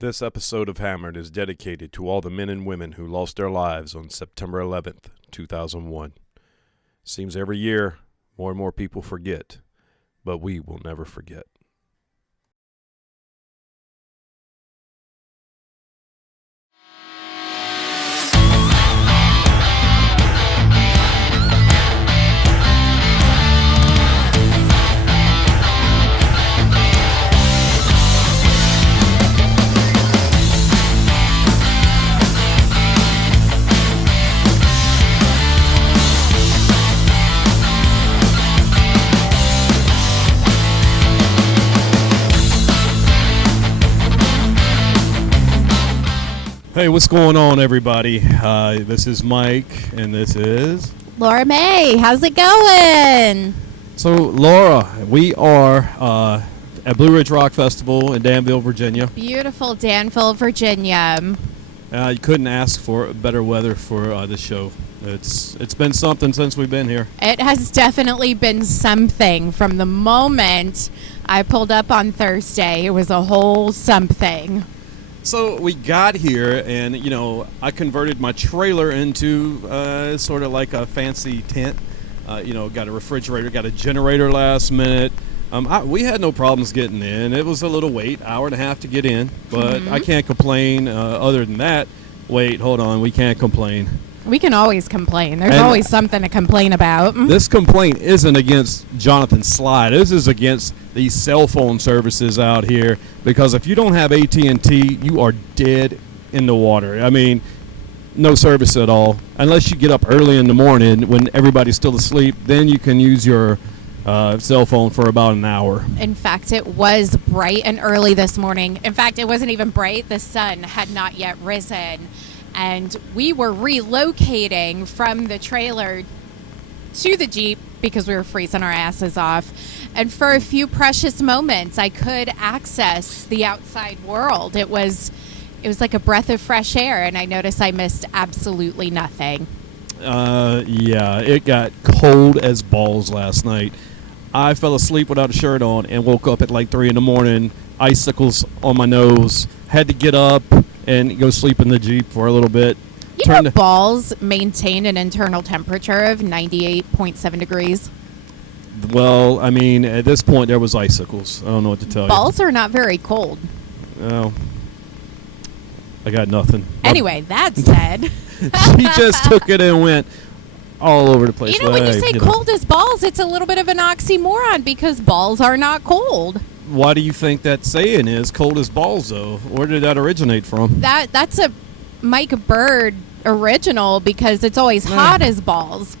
This episode of Hammond is dedicated to all the men and women who lost their lives on September 11th, 2001. Seems every year more and more people forget, but we will never forget. Hey, what's going on, everybody? This is Mike, and this is Laura May. How's it going? So, Laura, we are at Blue Ridge Rock Festival in Danville, Virginia. Beautiful Danville, Virginia. You couldn't ask for better weather for this show. It's been something since we've been here. It has definitely been something. From the moment I pulled up on Thursday, it was a whole something. So we got here, and I converted my trailer into sort of like a fancy tent. Got a refrigerator, got a generator last minute. We had no problems getting in. It was a little wait, hour and a half to get in, but I can't complain. Other than that, hold on, we can't complain. We can always complain. There's always something to complain about. This complaint isn't against Jonathan Sly. This is against these cell phone services out here, because if you don't have AT&T, you are dead in the water. I mean, no service at all. Unless you get up early in the morning when everybody's still asleep, then you can use your cell phone for about an hour. In fact, it was bright and early this morning. In fact, it wasn't even bright. The sun had not yet risen. And we were relocating from the trailer to the Jeep because we were freezing our asses off. And for a few precious moments, I could access the outside world. It was like a breath of fresh air, and I noticed I missed absolutely nothing. Yeah, it got cold as balls last night. I fell asleep without a shirt on and woke up at like 3 in the morning, icicles on my nose, had to get up and go sleep in the Jeep for a little bit. Balls maintain an internal temperature of 98.7 degrees. Well, I mean, at this point, there was icicles. I don't know what to tell you. Balls are not very cold. Oh, I got nothing. Anyway, that said. She just took it and went all over the place. When you say cold as balls, it's a little bit of an oxymoron because balls are not cold. Why do you think that saying is cold as balls, though? Where did that originate from? That's a Mike Bird original, because it's always hot as balls.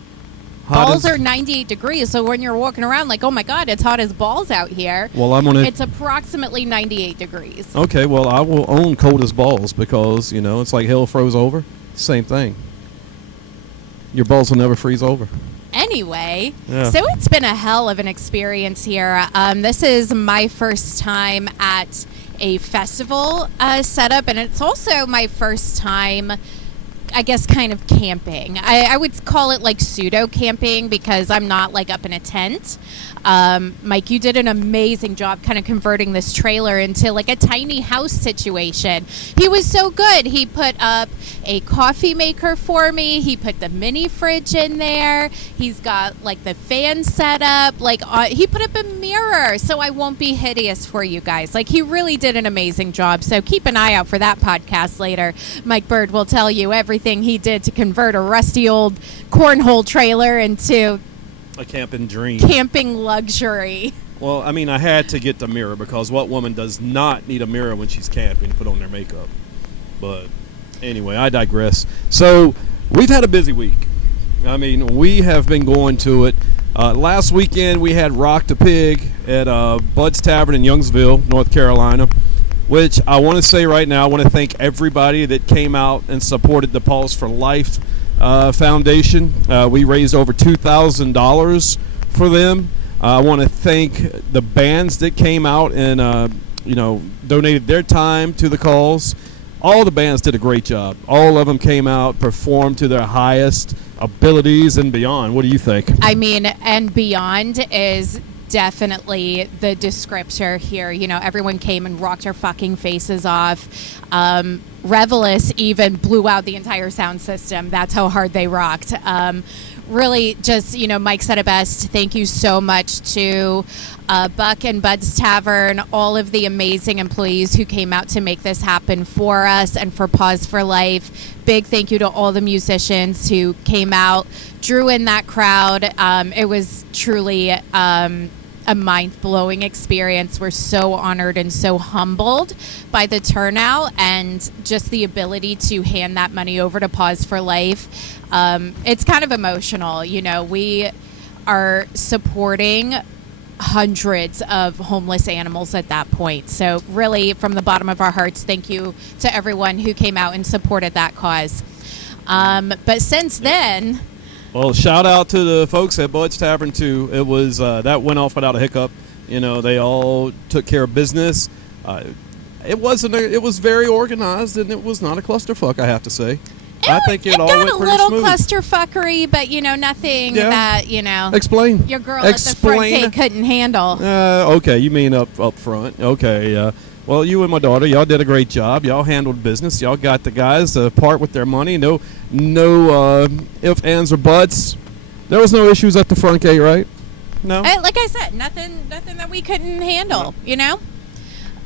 Balls are 98 degrees, so when you're walking around like, oh my God, it's hot as balls out here. Well, it's approximately 98 degrees. Okay, well, I will own cold as balls because, it's like hell froze over. Same thing. Your balls will never freeze over. Anyway, yeah. So it's been a hell of an experience here. This is my first time at a festival setup, and it's also my first time, I guess, kind of camping. I would call it like pseudo camping because I'm not like up in a tent. Mike, you did an amazing job kind of converting this trailer into like a tiny house situation. He was so good. He put up a coffee maker for me. He put the mini fridge in there. He's got like the fan set up. He put up a mirror so I won't be hideous for you guys. Like, he really did an amazing job. So keep an eye out for that podcast later. Mike Bird will tell you everything he did to convert a rusty old cornhole trailer into a camping dream. Camping luxury. Well, I mean, I had to get the mirror because what woman does not need a mirror when she's camping to put on their makeup? But anyway, I digress. So we've had a busy week. I mean, we have been going to it. Last weekend, we had Rock the Pig at Bud's Tavern in Youngsville, North Carolina, which I want to say right now, I want to thank everybody that came out and supported the Pause for Life Foundation. We raised over $2,000 for them. I want to thank the bands that came out and donated their time to the cause. All the bands did a great job. All of them came out, performed to their highest abilities and beyond. What do you think? I mean, and beyond is definitely the descriptor here. You know, everyone came and rocked our fucking faces off. Revelis even blew out the entire sound system. That's how hard they rocked. Really just, you know, Mike said it best. Thank you so much to Buck and Bud's Tavern, all of the amazing employees who came out to make this happen for us and for Pause for Life. Big thank you to all the musicians who came out, drew in that crowd. It was truly a mind-blowing experience. We're so honored and so humbled by the turnout and just the ability to hand that money over to Pause for Life. It's kind of emotional. You know, we are supporting hundreds of homeless animals at that point. So really, from the bottom of our hearts, thank you to everyone who came out and supported that cause. But since then... Well, shout out to the folks at Bud's Tavern too. It was that went off without a hiccup. You know, they all took care of business. It was very organized, and it was not a clusterfuck, I have to say. I think it all went pretty smooth. It got a little clusterfuckery, but you know, nothing that you know. Explain. Your girl at the front gate couldn't handle. Okay, you mean up front? Okay. Well, you and my daughter, y'all did a great job. Y'all handled business. Y'all got the guys to part with their money. No ifs, ands, or buts. There was no issues at the front gate, right? No. Like I said, nothing that we couldn't handle. No. You know.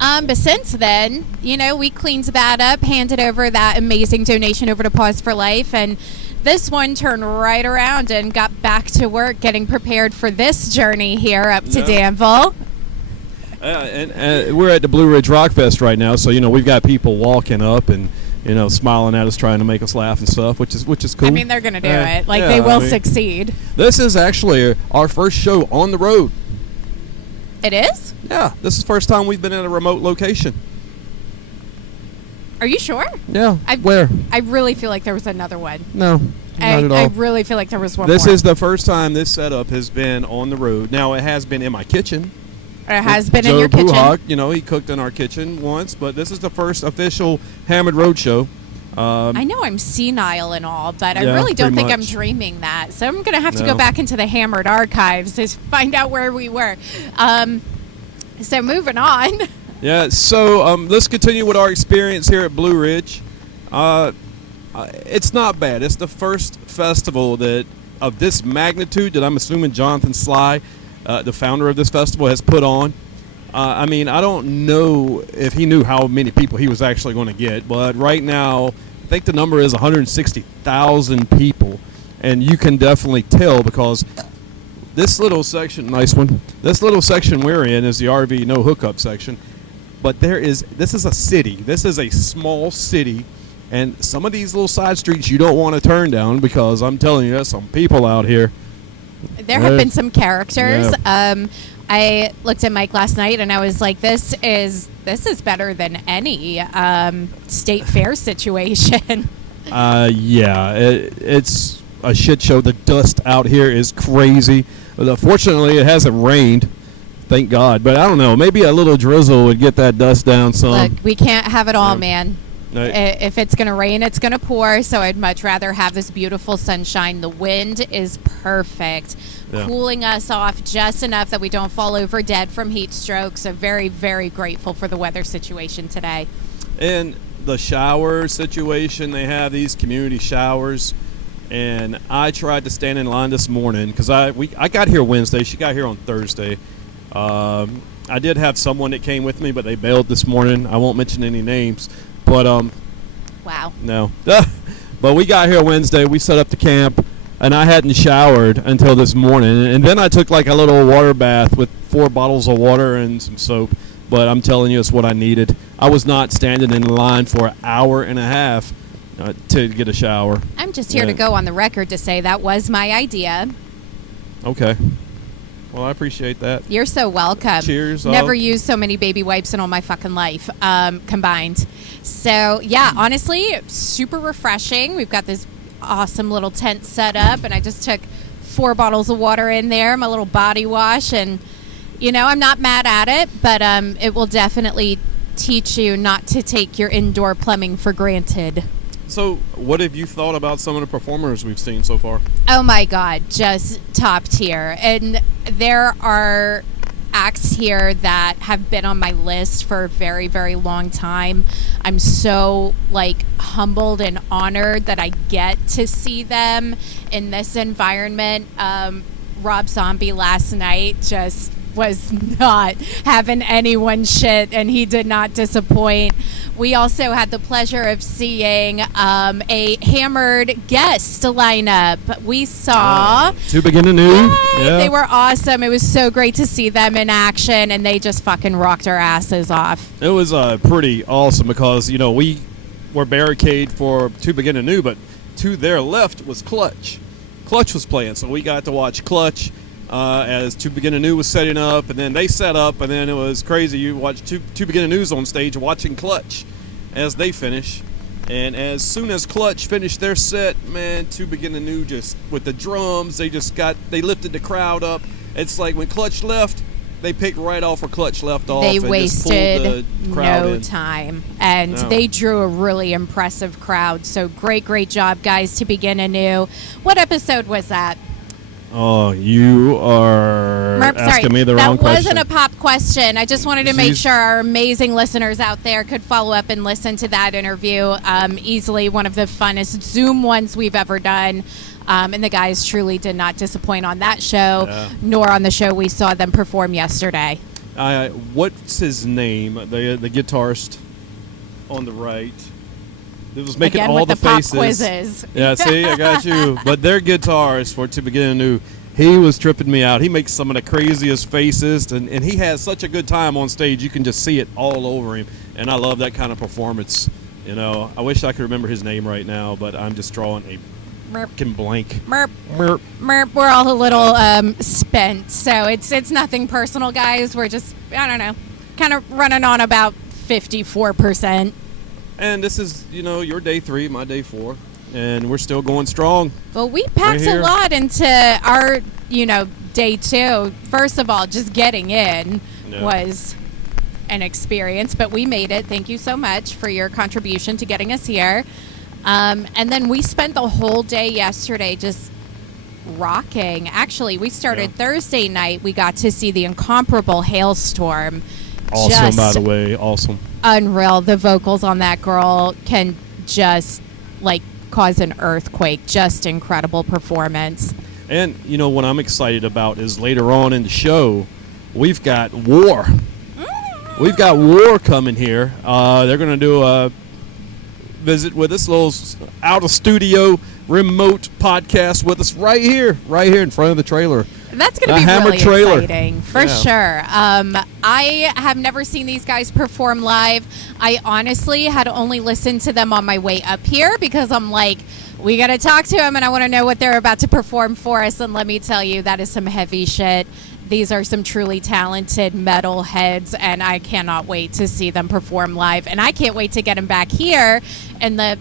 But since then, you know, we cleaned that up, handed over that amazing donation over to Pause for Life, and this one turned right around and got back to work getting prepared for this journey here up to Danville. And we're at the Blue Ridge Rock Fest right now, so, you know, we've got people walking up and, you know, smiling at us, trying to make us laugh and stuff, which is cool. I mean, they're going to do it. Like, they will succeed. This is actually our first show on the road. It is? Yeah, this is the first time we've been in a remote location. Are you sure? Yeah. Where? I really feel like there was another one. No, not at all. I really feel like there was one This more. is the first time this setup has been on the road. Now, it has been in my kitchen. It has been Joe in your kitchen. Buhawk, you know, he cooked in our kitchen once, but this is the first official Hammond Road show. I know I'm senile and all, but I really don't think I'm dreaming that. So I'm going to have to go back into the Hammered archives to find out where we were. So moving on. Yeah, so let's continue with our experience here at Blue Ridge. It's not bad. It's the first festival that of this magnitude that I'm assuming Jonathan Sly, the founder of this festival, has put on. I mean, I don't know if he knew how many people he was actually going to get, but right now, I think the number is 160,000 people, and you can definitely tell because this little section, nice one, this little section we're in is the RV no hookup section, but this is a city. This is a small city, and some of these little side streets you don't want to turn down because I'm telling you, there's some people out here. There have been some characters. Yeah. I looked at Mike last night and I was like, this is better than any state fair situation. Yeah, it's a shit show. The dust out here is crazy. Fortunately, it hasn't rained. Thank God. But I don't know. Maybe a little drizzle would get that dust down some. Look, we can't have it all, man. If it's going to rain, it's going to pour. So I'd much rather have this beautiful sunshine. The wind is perfect. Yeah. Cooling us off just enough that we don't fall over dead from heat stroke. So very, very grateful for the weather situation today. And the shower situation, they have these community showers. And I tried to stand in line this morning because I got here Wednesday. She got here on Thursday. I did have someone that came with me, but they bailed this morning. I won't mention any names. But wow. No. But we got here Wednesday. We set up the camp. And I hadn't showered until this morning. And then I took like a little water bath with 4 bottles of water and some soap. But I'm telling you, it's what I needed. I was not standing in line for an hour and a half to get a shower. I'm just here to go on the record to say that was my idea. Okay. Well, I appreciate that. You're so welcome. Cheers. Never used so many baby wipes in all my fucking life combined. So, yeah, honestly, super refreshing. We've got this awesome little tent set up, and I just took 4 bottles of water in there, my little body wash, and you know, I'm not mad at it, but it will definitely teach you not to take your indoor plumbing for granted. So what have you thought about some of the performers we've seen so far? Oh my God, just top tier. And there are acts here that have been on my list for a very, very long time. I'm so humbled and honored that I get to see them in this environment. Rob Zombie last night just was not having anyone shit, and he did not disappoint. We also had the pleasure of seeing a Hammered guest lineup. We saw Too Begin Anew. Yeah. They were awesome. It was so great to see them in action, and they just fucking rocked our asses off. It was pretty awesome because, we were barricade for Too Begin Anew, but to their left was Clutch. Clutch was playing, so we got to watch Clutch as Too Begin Anew was setting up, and then they set up, and then it was crazy. You watch Too Begin Anew's on stage watching Clutch as they finish. And as soon as Clutch finished their set, man, Too Begin Anew just, with the drums, they lifted the crowd up. It's like when Clutch left, they picked right off where Clutch left off. They and wasted just pulled the crowd no in. time, and they drew a really impressive crowd. So great job, guys, Too Begin Anew. What episode was that? Oh, you are asking me the wrong question. That wasn't a pop question. I just wanted to make sure our amazing listeners out there could follow up and listen to that interview. Easily one of the funnest Zoom ones we've ever done. And the guys truly did not disappoint on that show, nor on the show we saw them perform yesterday. What's his name? The guitarist on the right. It was making Again, all with the faces. Pop quizzes. Yeah, see, I got you. But their guitarist for To Begin Anew, he was tripping me out. He makes some of the craziest faces, and he has such a good time on stage. You can just see it all over him, and I love that kind of performance. I wish I could remember his name right now, but I'm just drawing a fucking blank. Merp. We're all a little spent, so it's nothing personal, guys. We're just, I don't know, kind of running on about 54%. And this is, your day 3, my day 4, and we're still going strong. Well, we packed a lot into our, day 2. First of all, just getting in was an experience, but we made it. Thank you so much for your contribution to getting us here. And then we spent the whole day yesterday just rocking. Actually, we started Thursday night. We got to see the incomparable Hailstorm. Awesome, by the way. Awesome. Unreal. The vocals on that girl can just cause an earthquake. Just incredible performance. And what I'm excited about is later on in the show, we've got WoR. We've got WoR coming here. They're going to do a visit with us, a little out of studio remote podcast with us right here in front of the trailer. That's going to be really exciting, for sure. I have never seen these guys perform live. I honestly had only listened to them on my way up here because I'm like, we got to talk to them, and I want to know what they're about to perform for us. And let me tell you, that is some heavy shit. These are some truly talented metal heads, and I cannot wait to see them perform live. And I can't wait to get them back here in the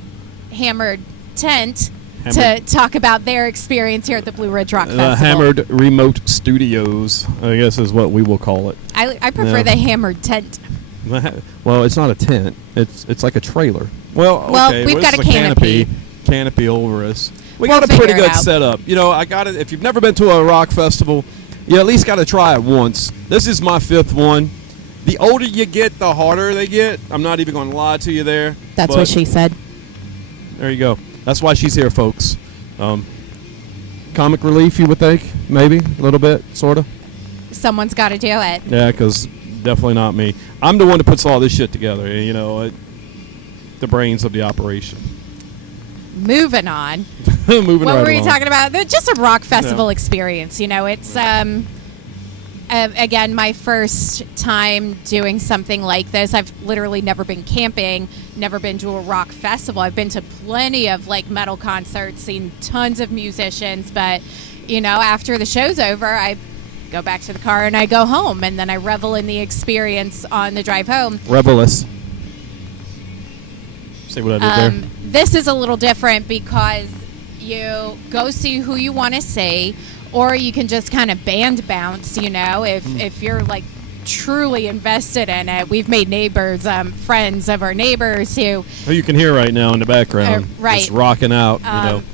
Hammered tent to talk about their experience here at the Blue Ridge Rock Festival. Hammered Remote Studios, I guess is what we will call it. I prefer the Hammered tent. Well, it's not a tent. It's like a trailer. Well, okay. We've got a canopy. Canopy over us. We got a pretty good setup. I got it. If you've never been to a rock festival, you at least got to try it once. This is my 5th one. The older you get, the harder they get. I'm not even going to lie to you there. That's what she said. There you go. That's why she's here, folks. Comic relief, you would think? Maybe? A little bit? Sort of? Someone's got to do it. Yeah, because definitely not me. I'm the one that puts all this shit together. The brains of the operation. Moving on. Moving what right were you along. talking about? Just a rock festival experience. It's again my first time doing something like this. I've literally never been camping, never been to a rock festival. I've been to plenty of metal concerts, seen tons of musicians, but after the show's over, I go back to the car and I go home, and then I revel in the experience on the drive home. Revelous. See what I did there? This is a little different because you go see who you want to see, or you can just kind of band bounce, if you're truly invested in it. We've made neighbors, friends of our neighbors who you can hear right now in the background, right, just rocking out.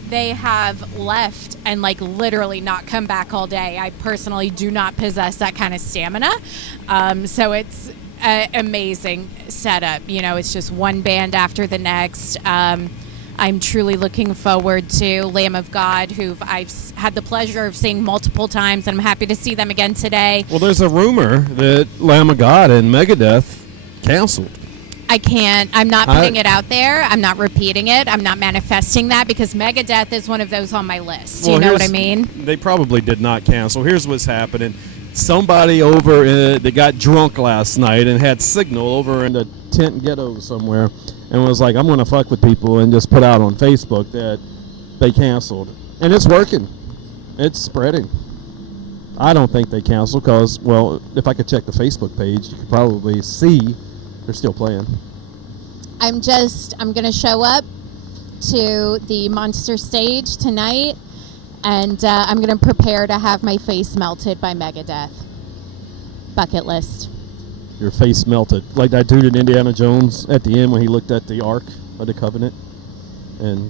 They have left and like literally not come back all day. I personally do not possess that kind of stamina, so it's an amazing setup. It's just one band after the next. I'm truly looking forward to Lamb of God, who I've had the pleasure of seeing multiple times, and I'm happy to see them again today. Well, there's a rumor that Lamb of God and Megadeth canceled. I'm not putting it out there. I'm not repeating it. I'm not manifesting that, because Megadeth is one of those on my list. You know what I mean? They probably did not cancel. Here's what's happening. Somebody over that got drunk last night and had signal over in the tent ghetto somewhere, and was like, I'm going to fuck with people, and just put out on Facebook that they canceled. And it's working. It's spreading. I don't think they canceled because, well, if I could check the Facebook page, you could probably see they're still playing. I'm going to show up to the Monster stage tonight, and I'm going to prepare to have my face melted by Megadeth. Bucket list. Your face melted. Like that dude in Indiana Jones at the end when he looked at the Ark of the Covenant and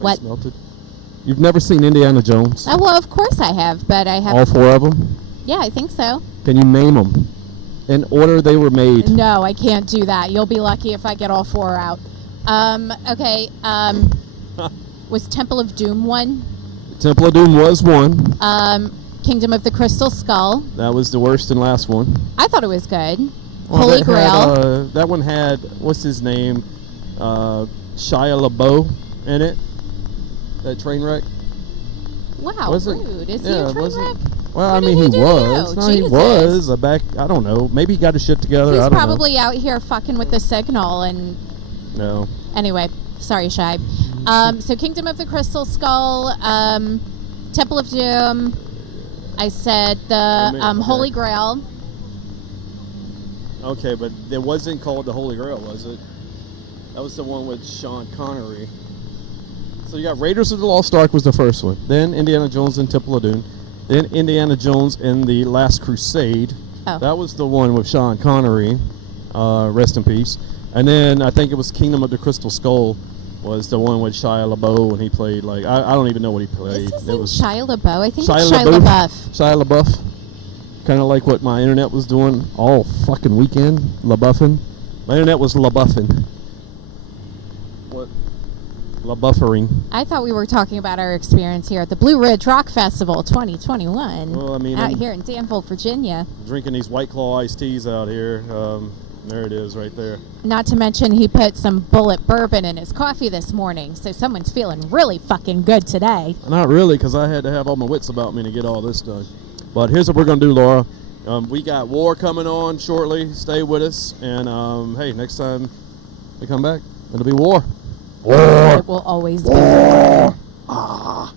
face melted. You've never seen Indiana Jones? Oh, well, of course I have, but I have... All four of them? Yeah, I think so. Can you name them in order they were made? No, I can't do that. You'll be lucky if I get all four out. Okay, was Temple of Doom one? Temple of Doom was one. Kingdom of the Crystal Skull. That was the worst and last one. I thought it was good. Well, Holy Grail. That one had, what's his name? Shia LaBeouf in it. That train wreck. Wow, rude. Is he a train wreck? Well, I mean, he was. No, he was. I don't know. Maybe he got his shit together. He's I don't know. probably out here fucking with the signal and... No. Anyway, sorry, Shai. So Kingdom of the Crystal Skull, Temple of Doom... I said the Holy Grail. Okay, but it wasn't called the Holy Grail, was it? That was the one with Sean Connery. So you got Raiders of the Lost Ark was the first one. Then Indiana Jones and Temple of Doom. Then Indiana Jones and the Last Crusade. Oh. That was the one with Sean Connery. Rest in peace. And then I think it was Kingdom of the Crystal Skull. Was the one with Shia LaBeouf, and he played like I don't even know what he played. It was Shia LaBeouf. I think Shia it's Shia LaBeouf. Shia LaBeouf. Kind of like what my internet was doing all fucking weekend. LaBuffing. My internet was LaBuffing. What? LaBuffering. I thought we were talking about our experience here at the Blue Ridge Rock Festival 2021. Well, I mean, out here in Danville, Virginia. Drinking these White Claw iced teas out here. There it is right there. Not to mention he put some Bullet bourbon in his coffee this morning, so someone's feeling really fucking good today. Not really, because I had to have all my wits about me to get all this done. But here's what we're going to do, Laura. We got WoR coming on shortly. Stay with us. And, hey, next time we come back, it'll be WoR. WoR! It will always be WoR. Ah.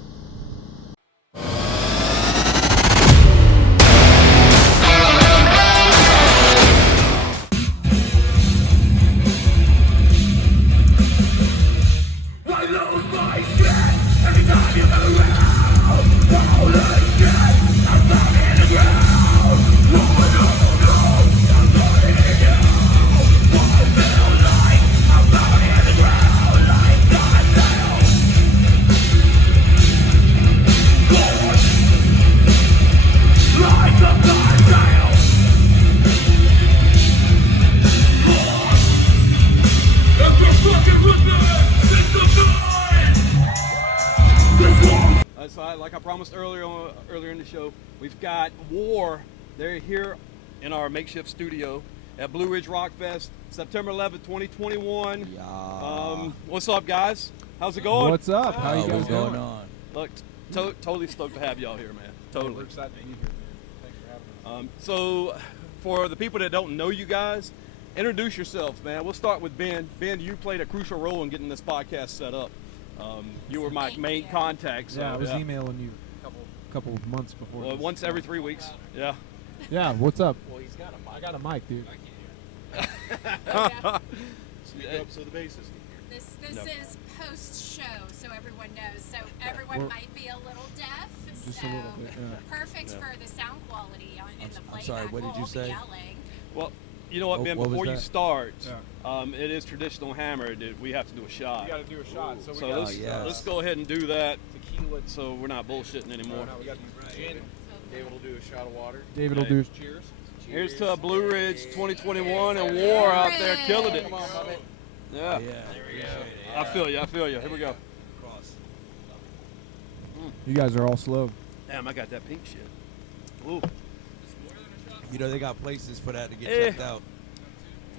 Like I promised earlier in the show, we've got WoR. They're here in our makeshift studio at Blue Ridge Rock Fest, September 11th, 2021. Yeah. What's up, guys? How's it going? What's up? How you guys going doing? on? Look, totally stoked to have y'all here, man. Totally. We're excited to be here, man. Thanks for having us. So, for the people that don't know you guys, introduce yourselves, man. We'll start with Ben. Ben, you played a crucial role in getting this podcast set up. You were my main contact. So, yeah, I was emailing you a couple of months before. Well, once every 3 weeks. Yeah. Yeah. What's up? Well, I got a mic, dude. Speak up so the bassist can hear. This No. is post-show, so everyone knows. So everyone might be a little deaf. Just so a little bit, yeah. perfect for the sound quality in the playback. sorry, what did you We'll say? be yelling. Well, you know what, Ben? What was Before you that? start, it is traditional Hammer that we have to do a shot. We got to do a shot. So we So got let's, yes. let's go ahead and do that tequila. so we're not bullshitting anymore. We got gin. David will do a shot of water. David will do. Cheers. Here's to Blue Ridge 2021 and WoR out there killing it. Come on, Bobby. Yeah. There we go. I feel you. Here we go. You guys are all slow. Damn, I got that pink shit. Ooh. You know they got places for that to get checked out.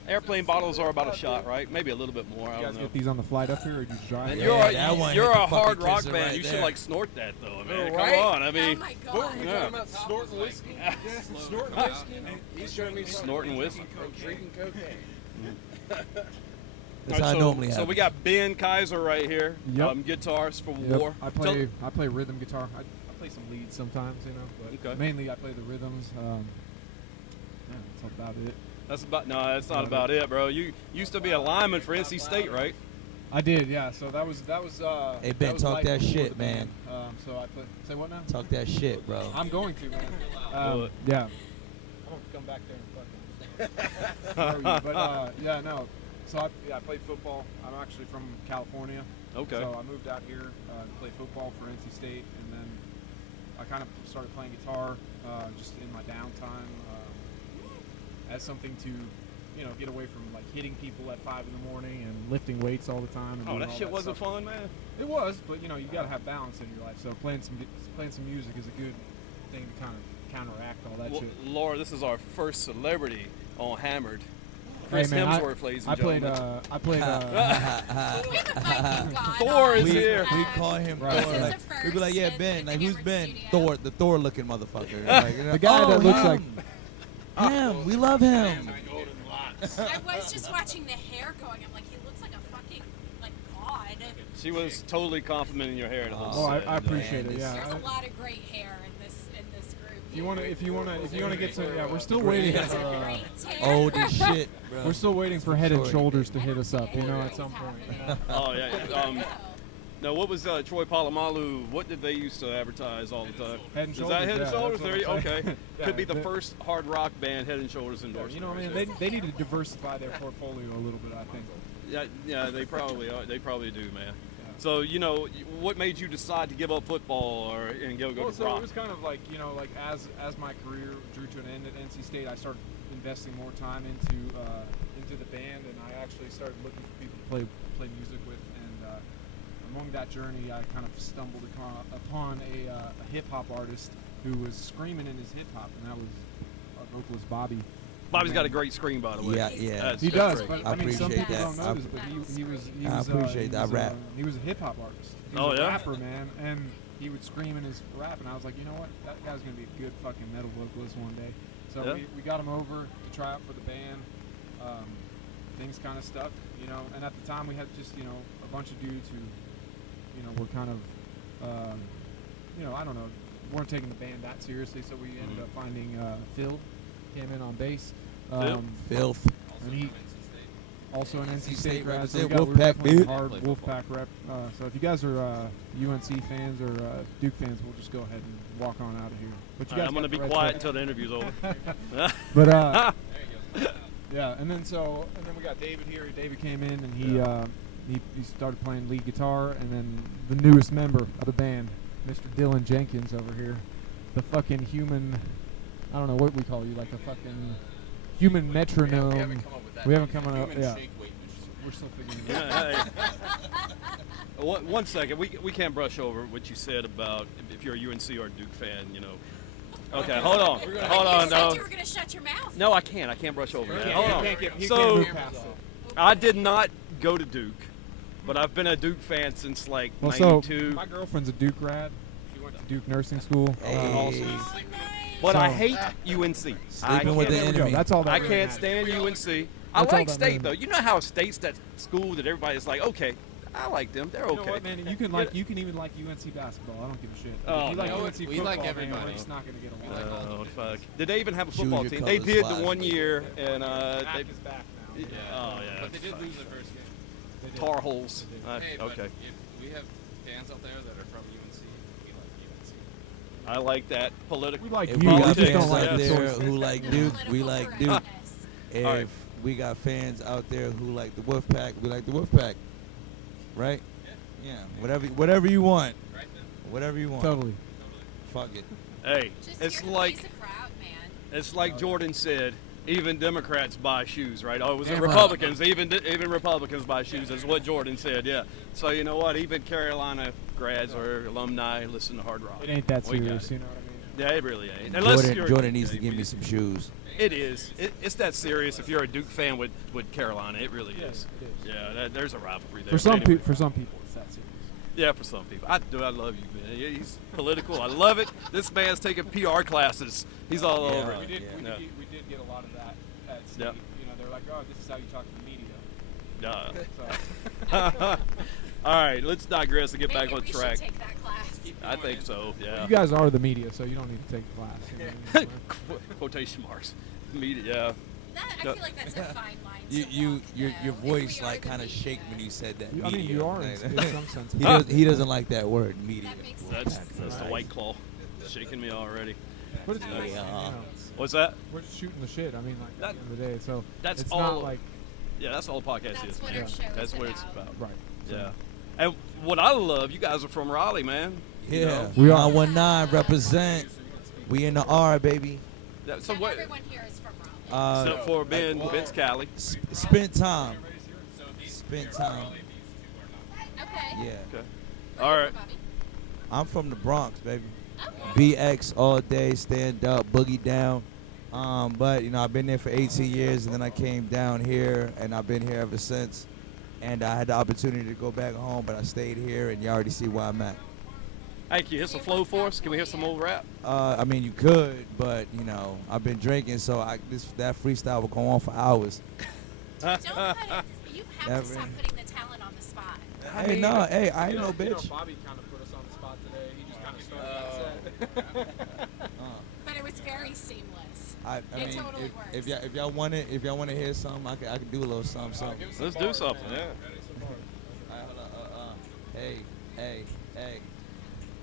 Airplane bottles are about a shot, right? Maybe a little bit more. I You guys don't know. get these on the flight up here, or do you drive? And Yeah, that one you're hit the a hard fucking rock kisser band. right You should there. like snort that though, man. Right? Come on. I Oh mean, my What were God. you talking about? Snorting whiskey? Snorting whiskey? He's showing me Snorting whiskey. Drinking cocaine. That's how I normally so have we it. got Ben Kaiser right here, Yep. guitarist for Yep. WoR. I play rhythm guitar. I play some leads sometimes, you know. But Okay. mainly I play the rhythms. Yeah, that's about it. That's not about it, bro. You used to be a lineman for NC State, right? I did, yeah. So that was. Hey, Ben, that was talk life that before shit, the band. man. So I play. Say what now? Talk that shit, bro. I'm going to, man. Do it. Yeah. I'm gonna come back there and fucking. But yeah, no. So I played football. I'm actually from California. Okay. So I moved out here to play football for NC State, and then I kind of started playing guitar just in my downtime as something to, get away from like hitting people at 5 in the morning and lifting weights all the time. And Oh, doing that all shit wasn't stuff. fun, man. It was, but you gotta have balance in your life. So playing some music is a good thing to kind of counteract all that Well, shit. Laura, this is our first celebrity on Hammered. Chris Hey, man, Hemsworth, ladies and I played. gentlemen. I played. We're the Viking god. Thor is we, here. we call him Right. Thor. This is Like, a we be like, yeah, first Ben. in Like, the who's Hammered Ben? studio. Thor, the Thor-looking motherfucker. Like, The guy that looks like. him. We love him. I was just watching the hair going. I'm like, he looks like a fucking god. She was totally complimenting your hair the whole Oh, set. I appreciate it. Man, Yeah. There's a lot of great hair in this group. If you wanna get to, yeah, we're still waiting. It's a For, great hair. Old as shit, bro. we're still waiting for Head and Sure. Shoulders to hit us up. At some point. Oh, yeah. No, what was Troy Polamalu? What did they used to advertise all the time? Head and Is that Shoulders, Head and yeah, Shoulders? that's There you what I'm okay. saying. Could be Yeah, the first hard rock band Head and Shoulders endorsement. You know what I mean? right They need to diversify their portfolio a little bit. I think. there. Yeah, they probably are. They probably do, man. So what made you decide to give up football and go Well, to so rock? it was kind of like as my career drew to an end at NC State, I started investing more time into the band, and I actually started looking for people to play music with. And among that journey, I kind of stumbled upon a hip hop artist who was screaming in his hip hop, and that was our vocalist Bobby. Bobby's got a great screen, by the way. Yeah, yeah. That's- He that's does, great. but I mean, some appreciate people that. don't know this, but he was. I appreciate that. I rap. He was a hip hop artist. He was Oh, a yeah? rapper, man, and he would scream in his rap, and I was like, you know what, that guy's gonna be a good fucking metal vocalist one day. So Yeah. we got him over to try out for the band. Things kind of stuck, and at the time we had just a bunch of dudes who, were kind of, I don't know, weren't taking the band that seriously. So we ended up finding Phil, came in on bass. Filth. And he also an NC State State grad, so represent we're Wolfpack, definitely dude. hard Wolfpack rep. So if you guys are UNC fans or Duke fans, we'll just go ahead and walk on out of here. But you All right, guys I'm going to got be the red quiet shirt. until the interview's over. But yeah, and then we got David here. David came in and he started playing lead guitar, and then the newest member of the band, Mr. Dylan Jenkins over here, the fucking human. I don't know what we call you, like a fucking human metronome. We haven't come up. Yeah. We're still figuring it out. Yeah, hey. One second. We can't brush over what you said about if you're a UNC or a Duke fan, Okay, hold on. Hold on, You no. said you were gonna shut your mouth. No, I can't. I can't brush over that. He Hold can't on. move past it. I did not go to Duke, but I've been a Duke fan since like Well, so 92. my girlfriend's a Duke grad. She went to Duke nursing school. Hey. Awesome. Oh, nice. But I So- hate UNC. Sleeping with the There we go. enemy. That's all that I really can't matters. stand UNC. I That's all like that State matters. though. You know how State's that school that everybody's like, okay, I like them. They're You know okay. what, man? You can even like UNC basketball. I don't give a shit. Oh, if you like no. UNC We football, like man, everybody. we're just not gonna get along. Oh fuck! Did they even have a Choose football your team? They colors did the wisely. 1 year, and Back they. is back now. Oh yeah. But they did fuck. lose their first game. Tar Holes. Hey, but Okay. if we have fans out there that are from UNC, we like UNC. I like that political. We like If you. we We got just fans don't like out the there choices. who like Duke, we like Duke. If All right. we got fans out there who like the Wolfpack, we like the Wolfpack. Right? Yeah. Whatever you want. Right then. Whatever you want. Totally. Fuck it. Hey, Just it's here to like please the crowd, man. it's like Jordan said. Even Democrats buy shoes, right? Oh, was it Damn right. Republicans? Even Republicans buy shoes. Is what Jordan said. Yeah. So you know what? Even Carolina grads or alumni listen to hard rock. It ain't that We got serious, it. you know what I mean? Yeah, it really ain't. Unless you're, Jordan needs to give me some shoes. It is. It's that serious. If you're a Duke fan with Carolina, it really is. it is. Yeah, there's a rivalry there. For some But anyway. for some people, it's that serious. Yeah, for some people. I love you, man. Yeah, he's political. I love it. This man's taking PR classes. He's all Yeah. over We it. did, Yeah. we did get a lot of that at State. Yep. You know, they're like, oh, this is how you talk to the media. Yeah. So All right, let's digress and get back Maybe on we should track. take that class. I think so. Yeah. you guys are the media, so you don't need to take the class. You know what I mean? Quotation marks. Media. Yeah. I No. feel like that's a fine line. Your though, voice if we are like the kind of media. shake when you said that. I mean, media. you are Like, in some sense. he doesn't like that word, media. That makes That's sense. the White Claw shaking me already. But it's Yeah. you know, What's that? we're just shooting the shit. I mean, like That- at the end of the day, so that's it's all- not like Yeah, that's all the podcast That's is. what man. our show That's is what it's about. about. right. So Yeah. And what I love, you guys are from Raleigh, man. You Yeah. know? We are. 919 represent. We in the R, baby. So Not what? everyone here is from Raleigh. Except for Vince Cali. Spent time. Spent time. Okay. Yeah. Okay. All right. Bobby. I'm from the Bronx, baby. Okay. BX all day, stand up, boogie down. But you know, I've been there for 18 years, and then I came down here, and I've been here ever since. And I had the opportunity to go back home, but I stayed here, and you already see where I'm at. Hey, can you hit some flow for us? Can we hear some old rap? I mean, you could, but you know, I've been drinking, so that freestyle will go on for hours. Don't put it. You have Never. to stop putting the talent on the spot. Hey, no, hey, I ain't no You know, bitch. Bobby kind of put us on the spot today. He just kind of started that set. But it was very seamless. I It mean, totally if works. y'all want to hear something, I can do a little something. Let's do something. Yeah. Hey,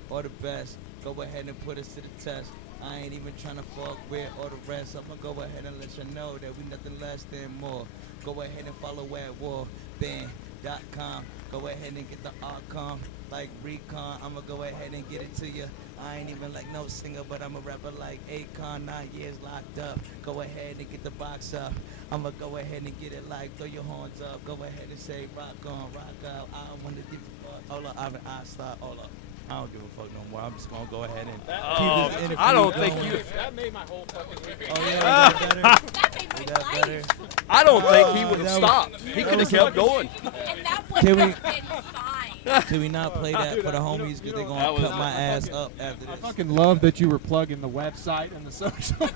all the best. Go ahead and put us to the test. I ain't even trying to fuck with all the rest. I'ma go ahead and let you know that we nothing less than more. Go ahead and follow at warband.com. Go ahead and get the outcome like Recon. I'ma go ahead and get it to you. I ain't even like no singer, but I'm a rapper like Akon. 9 years locked up. Go ahead and get the box up. I'ma go ahead and get it like throw your horns up. Go ahead and say rock on, rock out. I don't wanna give a fuck. Hold up, I stop. Hold up. I don't give a fuck no more. I'm just gonna go ahead and keep this interview I don't think going. you. That made my whole fucking week. Oh yeah, is that better? That made Is my that better? life. I don't think he would have that was- stopped. He could have kept going. And that would Can we- have been fine. Can we not play that for the homies because they're that gonna was- cut my ass up after I this? fucking love that you were plugging the website and the social.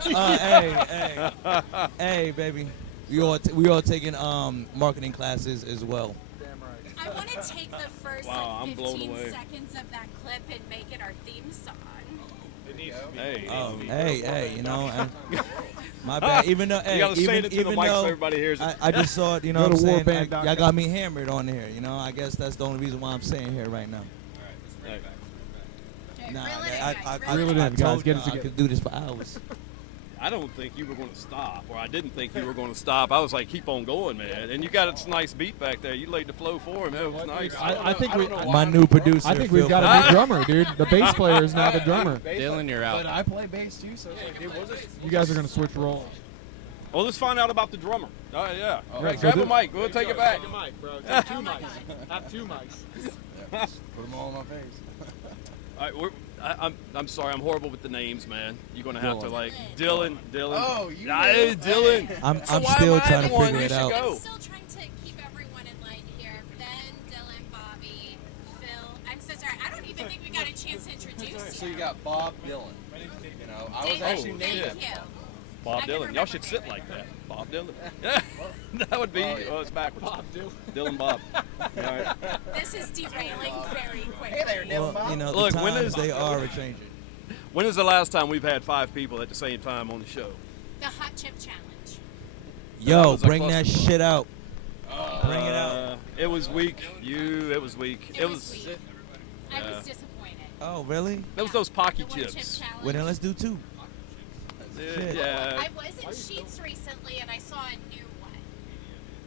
Hey, baby. We all taking marketing classes as well. Damn right. I want to take the first Wow, I'm like blown 15 away. seconds of that clip and make it our theme song. Hey. Hey, you know, my bad. Even though, hey, You gotta say even, it to the even mic so though everybody hears it. I just saw it, you know Go what I'm to saying? warband.com. Y'all got me hammered on here, you know. I guess that's the only reason why I'm sitting here right now. Hey. Okay, Nah, reel it in, I guys, Reel it in, guys. told Get y'all it I together. could do this for hours. I don't think you were going to stop, or I didn't think you were going to stop. I was like, keep on going, man. And you got a nice beat back there. You laid the flow for him. It was nice. I think we. My new producer. I think we've Phil got a new drummer, dude. The bass player is now the drummer. Dylan, you're out. I play bass too, so it's like, it wasn't. You guys are gonna switch roles. Well, let's find out about the drummer. Yeah. Right, Grab so a mic. We'll take it back. mic, bro. Take two mics. Have two mics. Put them all in my face. All right, I'm sorry. I'm horrible with the names, man. You're going to have to, Dylan. like, Dylan. Oh, you Hey, know. Dylan. I'm So why still am I trying to the one? figure You it should out. go. I'm still trying to keep everyone in line here. Ben, Dylan, Bobby, Phil. I'm so sorry. I don't even think we got a chance to introduce So you got Bob Dylan. You know, I was David, actually thank named you. Bob I can Dylan. Y'all remember should sit David. like that. Bob Dylan. Yeah. That would be, it's backwards. Bob Dylan. Dylan Bob. All right. This is derailing very quickly. Hey there, Dylan Well, Bob. you know, Look, the when times is- they are changing. When is the last time we've had 5 people at the same time on the show? The Hot Chip Challenge. That Yo, was a bring cluster. that shit out. Bring it out. It was weak. It was weak. It was weak. I was disappointed. Oh, really? That was those Pocky The one chip chips. challenge. Well, then let's do 2. Shit. Yeah. I was in Sheets recently, and I saw a new one.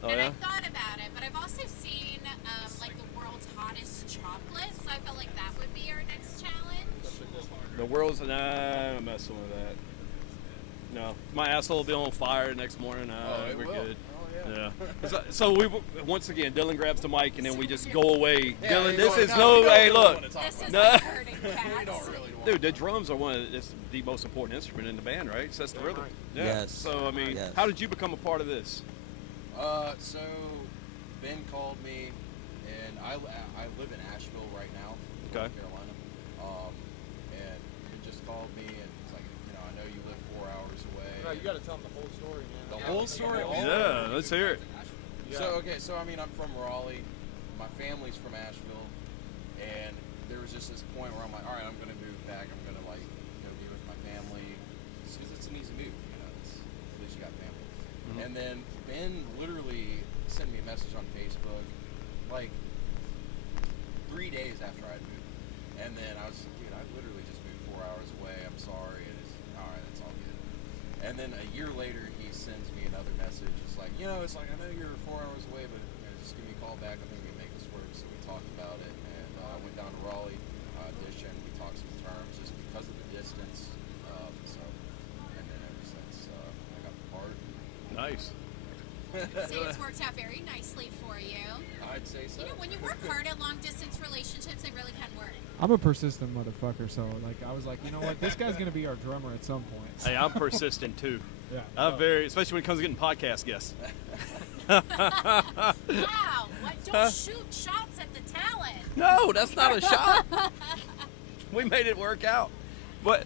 Oh, and yeah? I thought about it, but I've also seen like the world's hottest chocolate, so I felt like that would be our next challenge. The world's I'm messing with that. No, my asshole will be on fire the next morning. it We're will. good. Oh, Yeah. So we once again, Dylan grabs the mic and then we just go away. Yeah, Dylan, you this don't- is no, we no. don't Hey, really look, wanna talk This about is No. like hurting We cats. don't really want dude, the drums are it's the most important instrument in the band, right? It sets the rhythm. Yeah. Yes. So I mean, Yes. how did you become a part of this? So Ben called me, and I live in Asheville right now, Okay. North Carolina. And he just called me, and it's like, I know you live 4 hours away. No, you got to tell them the whole story, man. The whole story. all of Yeah, it? let's hear it. So I mean, I'm from Raleigh. My family's from Asheville, and there was just this point where I'm like, all right, I'm gonna move back. I'm gonna be with my family, because it's an easy move. It's, at least you got family. Mm-hmm. And then Ben literally sent me a message on Facebook, like 3 days after I'd moved, and then I was, dude, I literally just moved 4 hours away. I'm sorry. And it's all right. It's all good. And then a year later, he sends me another message. It's like, it's like, I know you're 4 hours away, but just give me a call back. I think we can make this work. So we talked about it, and I went down to Raleigh, auditioned. We talked some terms just because of the distance. And then ever since I got the part, Nice. So it's worked out very nicely for you. I'd say so. When you work hard at long distance relationships, it really can work. I'm a persistent motherfucker, so I was like, you know what, this guy's gonna be our drummer at some point. Hey, I'm persistent too. Yeah. I'm very, especially when it comes to getting podcast guests. Wow! Don't shoot shots at the talent. No, that's not a shot. We made it work out. But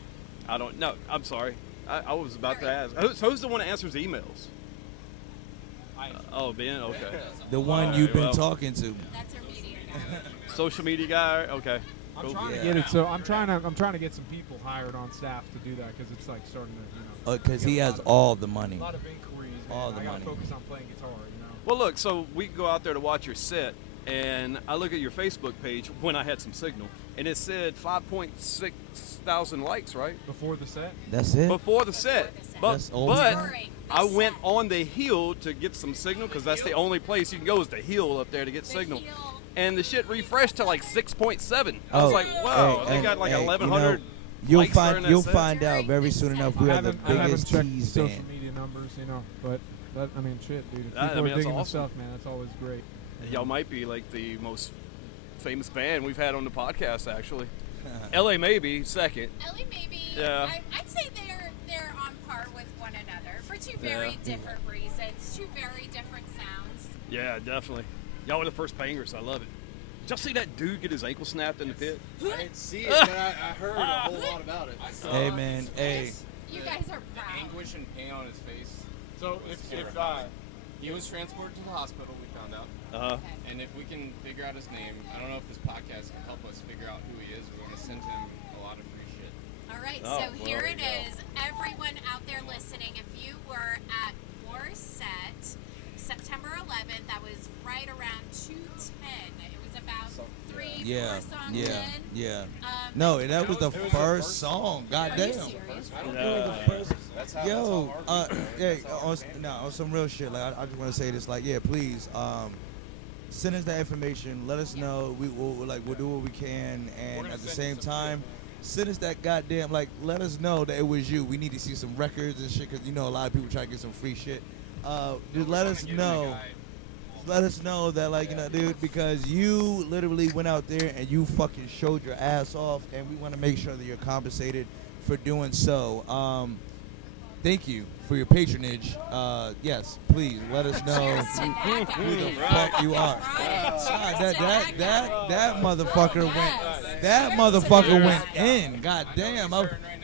I don't know. I'm sorry. I was about to ask. Who's the one that answers emails? Ben. Okay. The one Alright, you've been well. talking to. That's our media guy. Social media guy. Okay. I'm Cool. trying Yeah. to get it. So I'm trying to get some people hired on staff to do that because it's like starting to, Because he get a has lot of- all the money. a lot of inquiries. Man. All the I gotta money. focus on playing guitar. Well, look. So we go out there to watch your set, and I look at your Facebook page when I had some signal, and it said 5.6 thousand likes, right? Before the set. That's it? Before the set. the set. But That's all but During the I went set. on the hill to get some signal because that's the only place you can go is the hill up there to get The signal. heel- And the shit refreshed to like 6.7. I was Oh, like, wow, hey, they and- got like hey, 1,100 you'll likes during that you'll set. find out very soon enough we I are the haven't biggest checked tease social band. media numbers, but that, shit, dude. If I people mean, are that's digging the awesome. stuff, man, that's always great. Y'all might be like the most famous band we've had on the podcast, actually. LA maybe second. Ellie, maybe. Yeah. I'd say they're on par with one another for two very different reasons, two very different sounds. Yeah, definitely. Y'all were the first bangers. I love it. Did y'all see that dude get his ankle snapped in the pit? I didn't see it, but I heard a whole lot about it. Hey, man. Hey. You guys are The proud. anguish and pain on his face. So was if terrifying. He was transported to the hospital, we found out. Uh-huh. And if we can figure out his name, I don't know if this podcast can help us figure out who he is. We're going to send him a lot of free shit. All right, Oh, so well, here there it you is. Everyone out there listening, if you were at WoR set September 11th, that was right around 2:10. It was about 3-4 songs in. Yeah. No, No, that was the first song. Are you Goddamn. serious? That's how Yo, hard it is, hey, on some real shit. Like, I just want to say this. Like, yeah, please, send us that information. Let us know. We'll do what we can, and gonna at the send same you some time, send us that goddamn let us know that it was you. We need to see some records and shit, because a lot of people try to get some free shit. Just let us know. Let us know that, dude, because you literally went out there and you fucking showed your ass off, and we want to make sure that you're compensated for doing so. Thank you for your patronage. Yes, please let us know who the fuck you are. God, that motherfucker went in. God damn.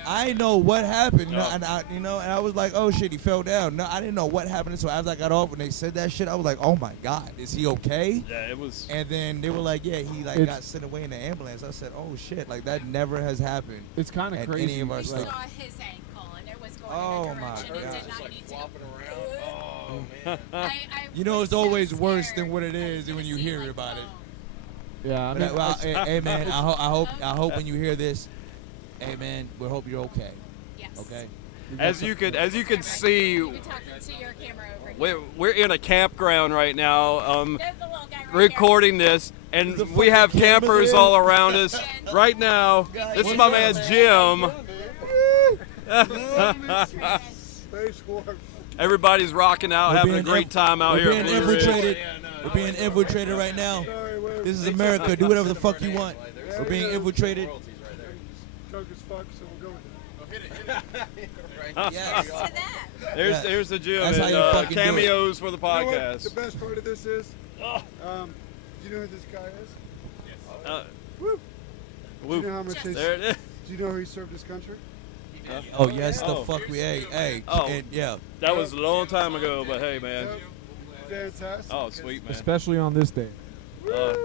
I know what happened, and I was like, oh shit, he fell down. No, I didn't know what happened. So as I got off, when they said that shit, I was like, oh my god, is he okay? Yeah, it was. And then they were like, yeah, he It's- got sent away in the ambulance. I said, oh shit, that never has happened. It's kind of At crazy. any of our We stuff. saw his ankle, and it was going Oh in a my direction God. it did Just not like need to flopping go. around. Oh. Oh man. You know, was it's always so worse scared than what it I was is gonna when you see, hear like, about it. Yeah, I mean, Well, hey man, I hope when you hear this, hey man, we hope you're okay. Yes. Okay. As you could see, You can talk to your camera over here. we're in a campground right now, There's the little guy right recording this, and The we have fucking camera campers there. all around us right now. This is my man Jim. Everybody's rocking out, having a great time out here. We're at being Blue Ridge. infiltrated. We're being infiltrated right now. This is America. Do whatever the fuck you want. We're being infiltrated. Drunk as fuck, so we'll go with it. Yes. To that. There's the Jim That's how and you fucking do it. cameos for the You know what? podcast. The best part of this is, do you know who this guy is? Woo. Do you know how much Just- his, There it is. do you know how he served his country? Oh yes, the Oh. fuck we. Hey. Oh. And yeah. That was a long time ago, but hey, man. Yep. Fantastic. Oh, sweet, man. especially on this day.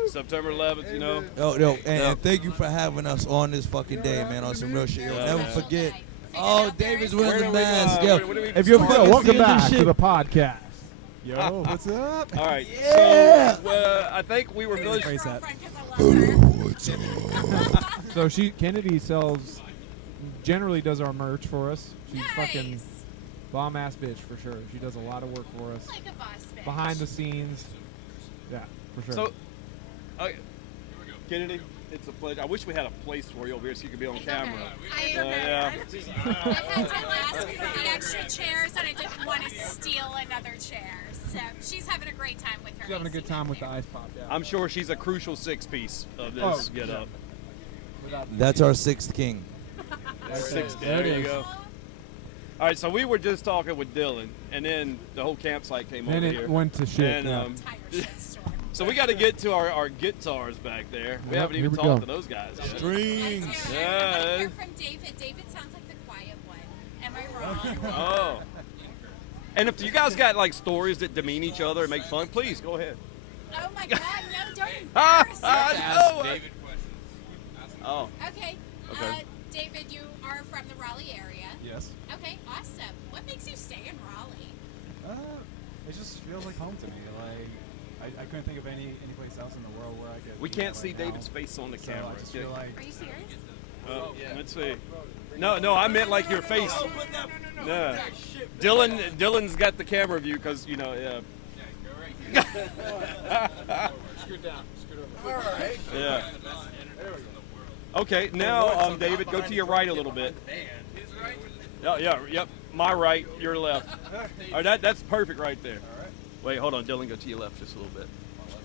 September 11th, you know. Yo, and Yeah. thank you for having us on this fucking day, man. On some real shit. You'll Yeah, never man. forget. Okay. Oh, David's wearing Where the do we, mask. where Yo, do we if you're start? fucking Welcome seeing back this to shit, the podcast. Yo, what's up? All right, Yeah. so I think we were really. Phrase that. Girlfriend, 'cause I love her. So Kennedy generally does our merch for us. She's fucking Nice. bomb ass bitch for sure. She does a lot of work for us Like a boss bitch. behind the scenes. Yeah, for sure. So, Kennedy, it's a pleasure. I wish we had a place for you over here so you could be on It's camera. okay. Yeah. I had to ask for the extra chairs, and I didn't want to steal another chair. So she's having a great time with her. She's having a AC good time with the back ice pop. Yeah. I'm sure she's a crucial six-piece of this Oh, get up. That's our sixth king. There you go. All right, so we were just talking with Dylan, and then the whole campsite came Then over it here. went to shit. And, yeah. Tire shitstorm. So we got to get to our guitars back there. We Yep, haven't here even we talked go. to those guys yet. Strings. Yeah. I want to hear from David. David sounds like the quiet one. Am I wrong? Oh. And if you guys got like stories that demean each other and make fun, please go ahead. Oh my God! No, don't Ah, embarrass ah, us. no. Ask David questions. Oh. Okay. Okay. David, you are from the Raleigh area. Yes. Okay, awesome. What makes you stay in Raleigh? It just feels like home to me. Like I couldn't think of any place else in the world where I could. We be can't at see right now. David's face on the So camera. I just feel like Are you serious? Let's see. No, I meant like your face. No. Dylan's got the camera view because you know. Yeah. Scoot down. Scoot over. All right. Yeah. Okay, now David, go to your right a little bit. Yep. My right, your left. All right, that's perfect right there. Wait, hold on, Dylan, go to your left just a little bit.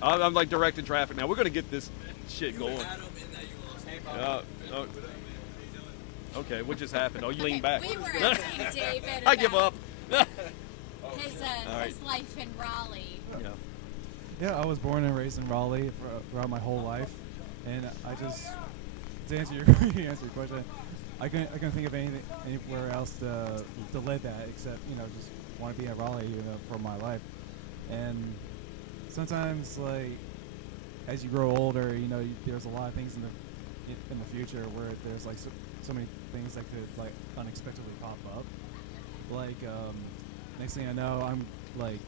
I'm like directing traffic now. We're gonna get this shit going. Okay, what just happened? Oh, you lean back. We were asking David I give about up. his life in Raleigh. Yeah. yeah, I was born and raised in Raleigh throughout my whole life, and I just to answer your question, I couldn't think of anywhere else to live at except just want to be at Raleigh for my life. And sometimes like as you grow older, there's a lot of things in the future where there's like so many things that could like unexpectedly pop up. Like next thing I know, I'm like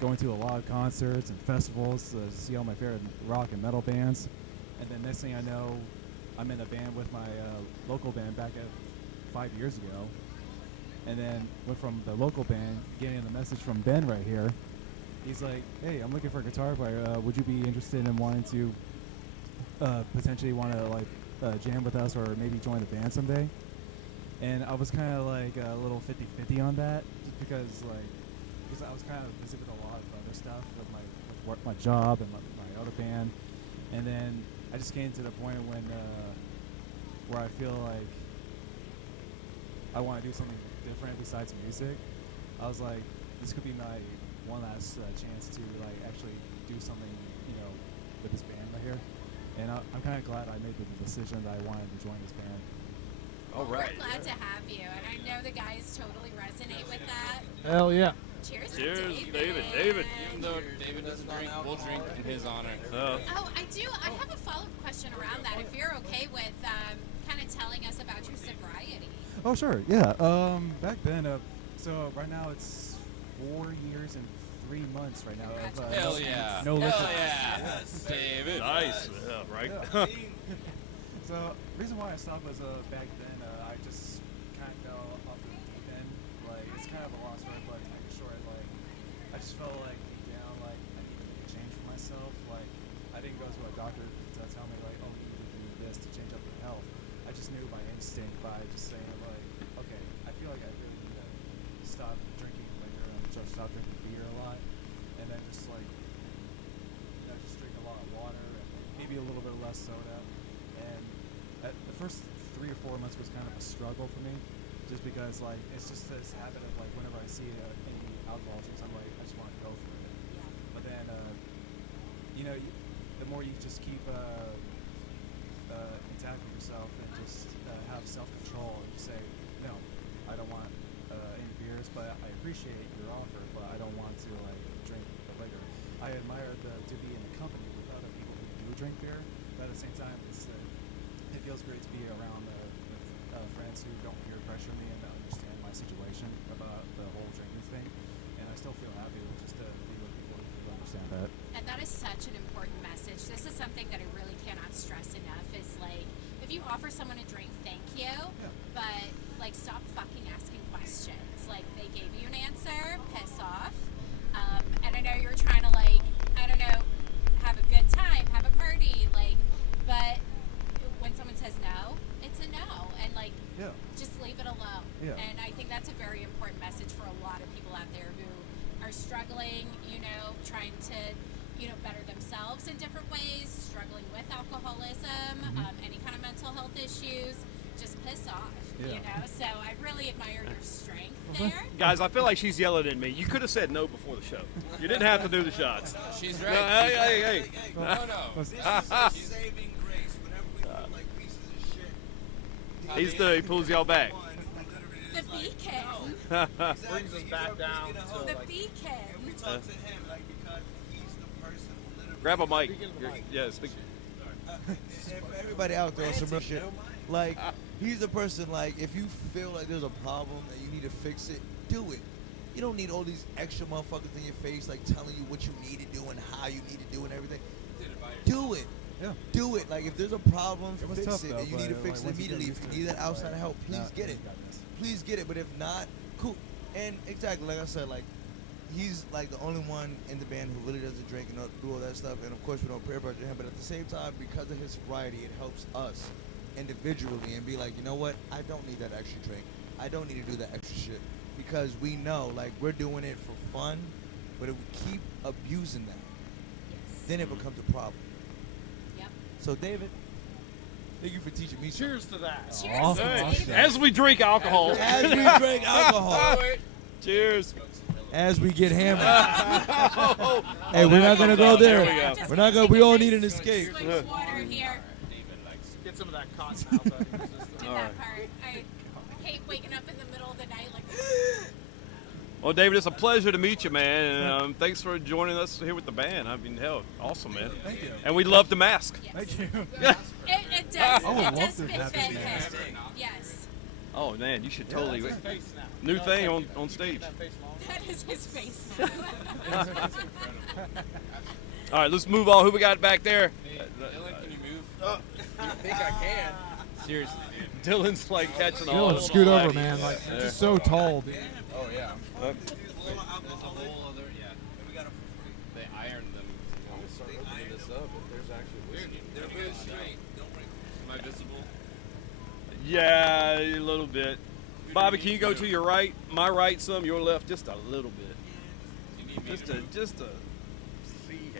going to a lot of concerts and festivals to see all my favorite rock and metal bands, and then next thing I know, I'm in a band with my local band back at 5 years ago, and then went from the local band getting the message from Ben right here. He's like, "Hey, I'm looking for a guitar player. Would you be interested in wanting to potentially want to like jam with us or maybe join the band someday?" And I was kind of like a little 50-50 on that, just because I was kind of busy with a lot of other stuff with my job and my other band, and then I just came to the point where I feel like I want to do something different besides music. I was like, this could be my one last chance to like actually do something, with this band right here. And I'm kind of glad I made the decision that I wanted to join this band. All right. We're glad to have you, and I know the guys totally resonate with that. Hell yeah. Cheers, to Cheers, David. David. Even though David doesn't drink, we'll drink in his honor. Oh, I do. I have a follow-up question around that. If you're okay with kind of telling us about your sobriety. Oh sure, yeah. Back then, so right now it's 4 years and 3 months right now. Of, Hell yeah. No Hell liquor. yeah. David. Nice. Yeah, right. So the reason why I stopped was back then I just kind of fell off the deep end. Like it's kind of a long story, but make it short. Like I just felt like deep down like I needed to make a change for myself. Like I didn't go to a doctor to tell me like, oh, you need to do this to change up your health. I just knew by instinct by just saying like, okay, I feel like I really need to stop drinking liquor and just stop drinking beer a lot, and then just like just drink a lot of water and maybe a little bit less soda. And the first 3 or 4 months was kind of a struggle for me, just because like it's just this habit of like whenever I see any alcohol drinks, I'm like I just want to go for it. But then the more you just keep intact with yourself and just have self-control and just say no, I don't want any beers, but I appreciate your offer, but I don't want to like drink the liquor. I admire to be in a company with other people who do drink beer, but at the same time it feels great to be around friends who don't peer pressure me and understand my situation about the whole drinking thing, and I still feel happy just to be with people who understand that. And that is such an important message. This is something that I really cannot stress enough is like, if you offer someone a drink, thank you, but like stop fucking asking questions. Like they gave you an answer, piss off. And I know you're trying to like, I don't know, have a good time, have a party, like, but when someone says no, it's a no, and like, just leave it alone. And I think that's a very important message for a lot of people out there who are struggling, trying to, better themselves in different ways, struggling with alcoholism, any kind of mental health issues. Just piss off, So I really admire your strength there. Guys, I feel like she's yelling at me. You could have said no before the show. You didn't have to do the shots. She's right. Hey. No. This is a saving grace whenever we feel like pieces of shit. He pulls y'all back. The beacon. Brings us back down to The like, beacon. And we talk to him because he's the person who literally. Grab a mic. Yeah, speak. And for everybody out there, some real shit. Like, he's the person, like, if you feel like there's a problem that you need to fix it, do it. You don't need all these extra motherfuckers in your face, like, telling you what you need to do and how you need to do and everything. Do it. Yeah. Do it. Like, if there's a problem, It was fix tough, it. though, And you need to but, fix like, it once you get immediately. used If to you need it, that outside like, help, please get it. got this. Please get it. But if not, cool. And exactly, like I said, like, he's like the only one in the band who really doesn't drink and do all that stuff. And of course, we don't peer pressure him. But at the same time, because of his sobriety, it helps us individually and be like, you know what? I don't need that extra drink. I don't need to do that extra shit. Because we know, like, we're doing it for fun. But if we keep abusing that, then it becomes a problem. Yep. So, David, thank you for teaching me. cheers to that. Cheers, Awesome. David. As we drink alcohol. As we drink alcohol, Cheers. as we get hammered. Hey, we're not gonna go there. There we go. We're not gonna. We all need an escape. Swig water here. Get some of that cotton out of your system. Did that part. I hate waking up in the middle of the night like. Well, David, it's a pleasure to meet you, man. And thanks for joining us here with the band. I mean, hell, awesome, man. Thank you. And we love the mask. Thank you. It does. I would It love does to fit have this be fantastic. Yes. Oh, man, you should totally. New thing on stage. That is his face now. All right, let's move on. Who we got back there? Dylan, can you move? I think I can. Seriously, Dylan's like catching all. Dylan, the scoot slack. over, man. Like, Yeah. just so tall, dude. Oh yeah. There's There's a whole other we got it for free. They ironed them. I'm gonna start opening this up. If there's actually whiskey. They're very straight. Don't worry. Am I visible? Yeah, a little bit. Bobby, can you go to your right? My right some, your left just a little bit. You need me Just to a move? see.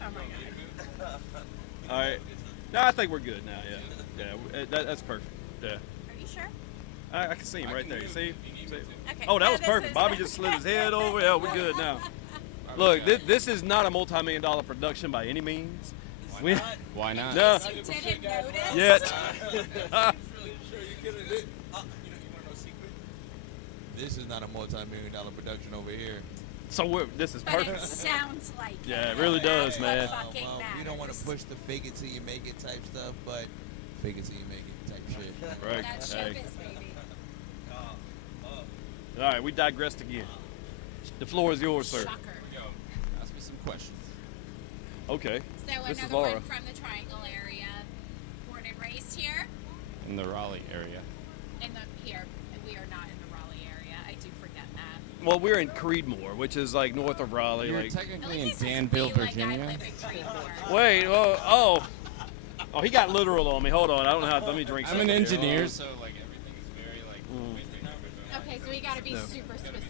Oh my god. All right. No, I think we're good now. Yeah. That's perfect. Yeah. Are you sure? I can see him right there. You see? See? Okay. Oh, that No, was this perfect. is- Bobby just slid his head over. Yeah, we're good now. Look, this is not a multi-million-dollar production by any means. Why not? No. You didn't notice? Yet. This is not a multi-million-dollar production over here. So this is But it perfect. sounds like it. Yeah, it really does, That's man. what fucking We don't want to matters. push the fake it till you make it type stuff, but fake it till you make it type shit. Right. That Hey. showbiz, baby. All right, we digressed again. The floor is yours, sir. Shocker. Here we go. Ask me some questions. Okay. So This is another Laura. one from the Triangle area, born and raised here. In the Raleigh area. Here, we are not in the Raleigh area. I do forget that. Well, we're in Creedmoor, which is like north of Raleigh. You're Like, technically in At least it's Danville, be like I Virginia. live in Creedmoor. wait, oh, he got literal on me. Hold on, I don't know how. Let me drink. I'm an something here. engineer, so like everything is very like. Okay, so we got to be No. super specific.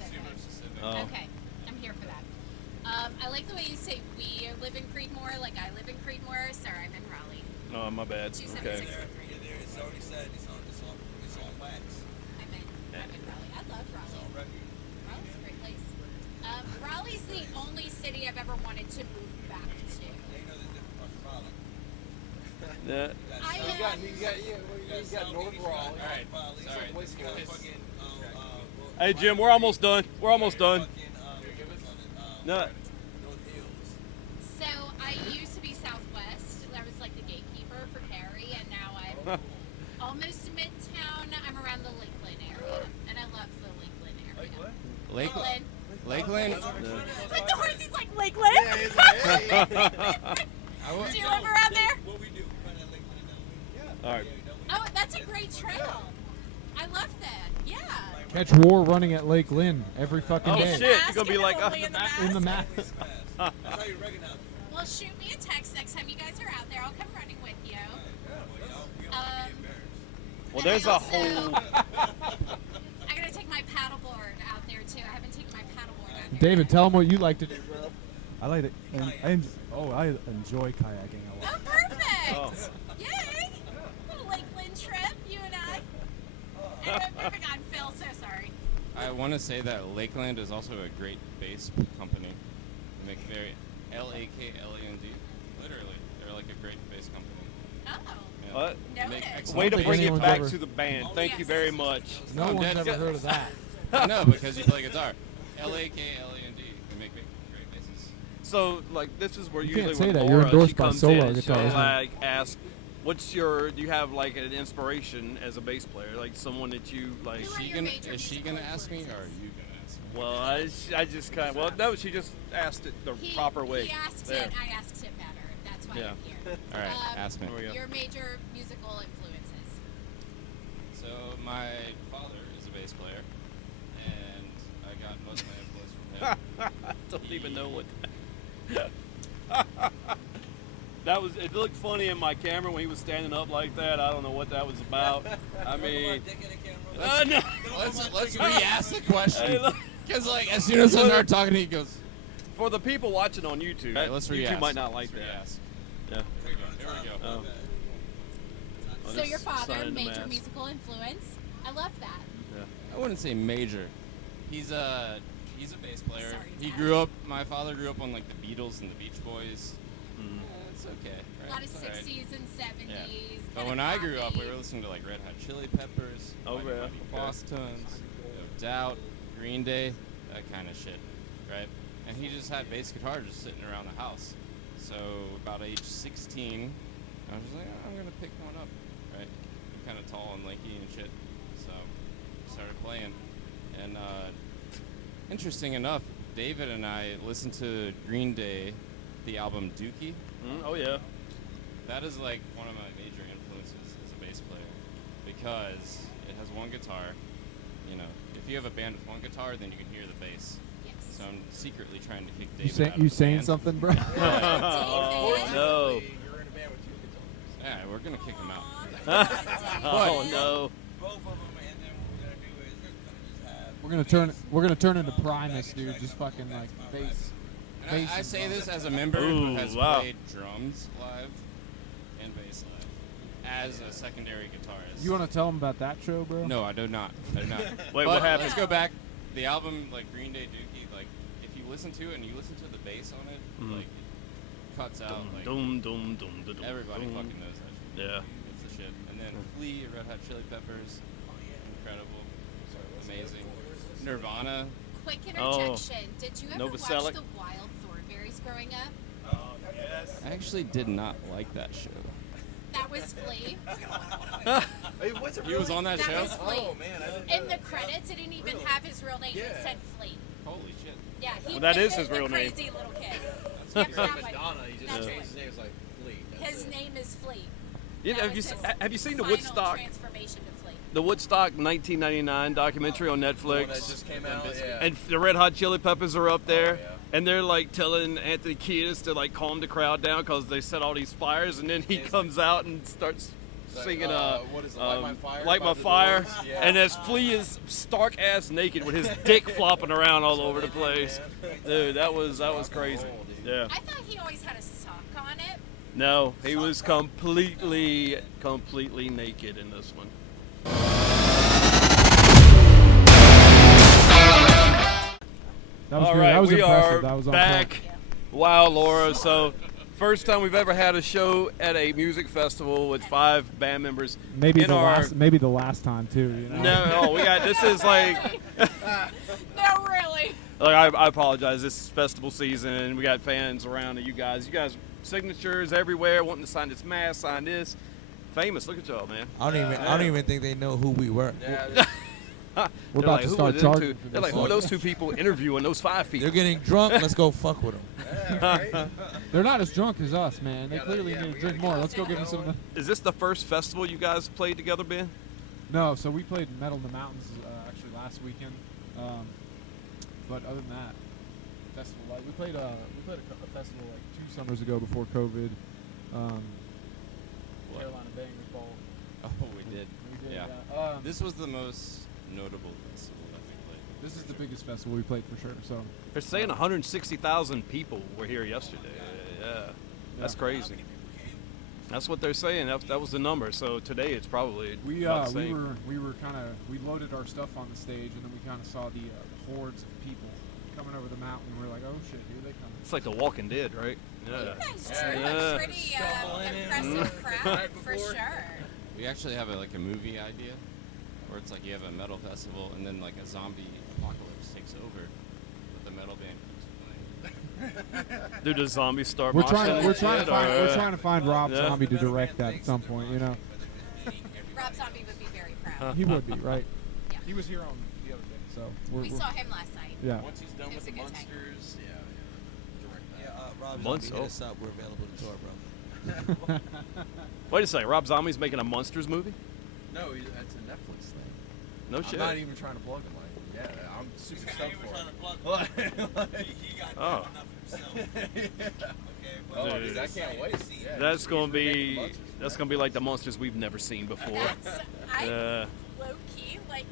Oh. Okay, I'm here for that. I like the way you say we live in Creedmoor. Like I live in Creedmoor, sir. I'm in Raleigh. Oh, my bad. 276. Okay. It's already said it's on wax. I'm in Raleigh. I love Raleigh. Raleigh's a great place. Raleigh's the only city I've ever wanted to move back to. They know there's different parts of Raleigh. Yeah. I You got North Raleigh. Alright. Hey, Jim, we're almost done. We're almost done. No. North Hills. So I used to be Southwest. I was like the gatekeeper for Cary, and now I'm almost Midtown. I'm around the Lakeland area, and I love the Lakeland area. Lakeland. Lakeland. Like the horse, he's like Lakeland. Do you live around there? What we do? We run that Lakeland. All right. Oh, that's a great trail. I love that. Yeah. Catch WoR running at Lake Lynn every fucking Oh, day. shit. You're gonna be like, Only in the In the mask? mask. That's how you recognize it. Well, shoot me a text next time you guys are out there. I'll come running with you. Well, there's a I also- whole. I gotta take my paddleboard out there too. I haven't taken my paddleboard out there. David, tell him what you like to do, bro. I like it. And I enjoy kayaking a lot. Oh, perfect! Oh. Yay! Little Lakeland trip, you and I. Anyway, moving on. Phil, so sorry. I want to say that Lakeland is also a great bass company. They make very Lakeland. Literally, they're like a great bass company. Oh, Yeah. What? They make noted. excellent Way to think bring it anyone's back ever- to the band. Thank you Yes. very much. No I'm one's dead. ever heard of that. No, because you play guitar. Lakeland. They make great basses. So, like, this is where You usually can't say when that. Laura, You're endorsed she by comes Solo in and Guitar, she'll, isn't it? like, ask, what's your, do you have, like, an inspiration as a bass player? Like, someone that you, like, Who are your major Is she musical gonna ask me, or are influences? you gonna ask me? well, I just kind of, well, no, she just asked it the proper way. He asked There. it, I asked it better. That's why Yeah. I'm here. All right, ask me. There we go. Your major musical influences. So my father is a bass player, and I got most of my influence from him. I don't even know what that was. It looked funny in my camera when he was standing up like that. I don't know what that was about. I mean, no. Let's re-ask the Hey, question. look, Because like as soon as I start talking, he goes. for the people watching on YouTube, All right, let's YouTube re-ask. might not like Let's that. re-ask. Yeah. Here we go. Oh. Oh, So this your father, sign in the major mask. musical influence. I love that. I wouldn't say major. He's a bass player. Sorry, He Dad. grew up. My father grew up on like the Beatles and the Beach Boys. Mhm. It's okay. Right? A lot of It's all right. 60s and 70s. Yeah. But kinda when I grew up, we poppy. were listening to like Red Hot Chili Peppers, Oh, Mighty yeah, Mighty okay. Bosstones, No Doubt, Green Day, that kind of shit, right? And he just had bass guitar just sitting around the house. So about age 16, I was just like, oh, I'm gonna pick one up, right? I'm kind of tall and lanky and shit, so I started playing. And interesting enough, David and I listened to Green Day, the album Dookie. Oh yeah. That is like one of my major influences as a bass player because it has one guitar. You know, if you have a band with one guitar, then you can hear the bass. Yes. So I'm secretly trying to kick You, David out of you the saying band. something, bro? David. No. You're in a band with two guitars. Yeah, we're gonna kick him out. Oh no. Both of them, and then what we're gonna do is just have. We're gonna turn into Primus, dude. Just fucking like bass. And Bass I and say drums. this as a member Ooh, who has wow. played drums live and bass live as a secondary guitarist. You want to tell them about that show, bro? No, I do not. I do not. Wait, But what happened? Let's go back. The album, like Green Day Dookie, like if you listen to it and you listen to the bass on it, Mhm. like it cuts out like Doom, doom, doom, doom, everybody doom. fucking knows that shit. Yeah. It's the shit. And then Flea, Red Hot Chili Peppers, incredible, amazing. Nirvana. Quick Oh. interjection. Did you ever watch Novoselic. the Wild Thornberries growing up? I actually did not like that show. That was Flea. Hey, what's He was on that show? was Flea. Oh man, I didn't know In the credits, it didn't even have his real name. It Yeah. said Flea. Holy shit. Yeah, he Well, that played is his the real name. crazy little kid. Like Remember that one? Madonna, he just That's changed what- his name. It's like Flea. That's His it. name is Flea. Yeah, That have you was se- his have you seen the final Woodstock transformation to Flea. the Woodstock 1999 documentary on The one Netflix? that just came out. Yeah. And the Red Hot Chili Peppers are up there, yeah. and they're like telling Anthony Kiedis to like calm the crowd down because they set all these fires, and then he It's comes out and starts It's like, singing what is it, Light My Fire Light by My the Fire, Doors? Yeah. and as Flea is stark ass naked with his dick flopping around all over the place. Dude, that was crazy. Yeah. I thought he always had a sock on it. No, he was completely naked in this one. That was All good. right, That was we impressive. are That was on back. point. Wow, Laura. So, first time we've ever had a show at a music festival with 5 band members. Maybe in the our, last time too. You know? No, we got. This is like. No, really. Like I apologize. This is festival season, and we got fans around. And you guys, signatures everywhere, wanting to sign this mask, sign this. Famous. Look at y'all, man. I don't even think they know who we were. Yeah, We're They're about like, to who start are them charging two? for They're this. like, who are those 2 people interviewing those 5 people? They're getting drunk. Let's go fuck with them. They're not as drunk as us, man. They Yeah, clearly yeah, need we to drink gotta more. get Let's go give them some. Is this the first festival you guys played together, Ben? No, so we played Metal in the Mountains actually last weekend. But other than that, festival like we played a festival like 2 summers ago before COVID. Carolina Bangers Bowl. Oh, we did. We did, Yeah. yeah. This was the most notable festival that we played. This is the biggest festival we played for sure. So They're saying 160,000 people were here yesterday. Yeah, that's Yeah. crazy. That's what they're saying. That was the number. So today it's probably we about the same. we loaded our stuff on the stage, and then we kind of saw the hordes of people coming over the mountain. We were like, oh shit, here they come. It's like The Walking Dead, right? You Yeah. guys Yeah. drew Yeah. a pretty Shoveling it. impressive crowd Right for before. sure. We actually have a movie idea where it's like you have a metal festival and then like a zombie apocalypse takes over, but the metal band keeps playing. Do the zombies start We're moshing trying and shit, we're or, trying to find Rob Yeah. Zombie to direct that at some point. You know, Rob Zombie would be very proud. he would be right. Yeah. He was here on the other day, so We saw him last night. yeah. Once he's done It with was the a good time. monsters, direct Yeah, that. Rob Months Zombie, hit old. us up. We're available to tour, bro. Wait a second. Rob Zombie's making a Monsters movie? No, that's a Netflix thing. No I'm shit. not even trying to plug him. Like, yeah, I'm super stoked for it. Oh. Oh, Dude. dude, I can't wait. Yeah, That's he's gonna remaking be monsters. like the monsters we've never seen before. That's I Yeah, low key like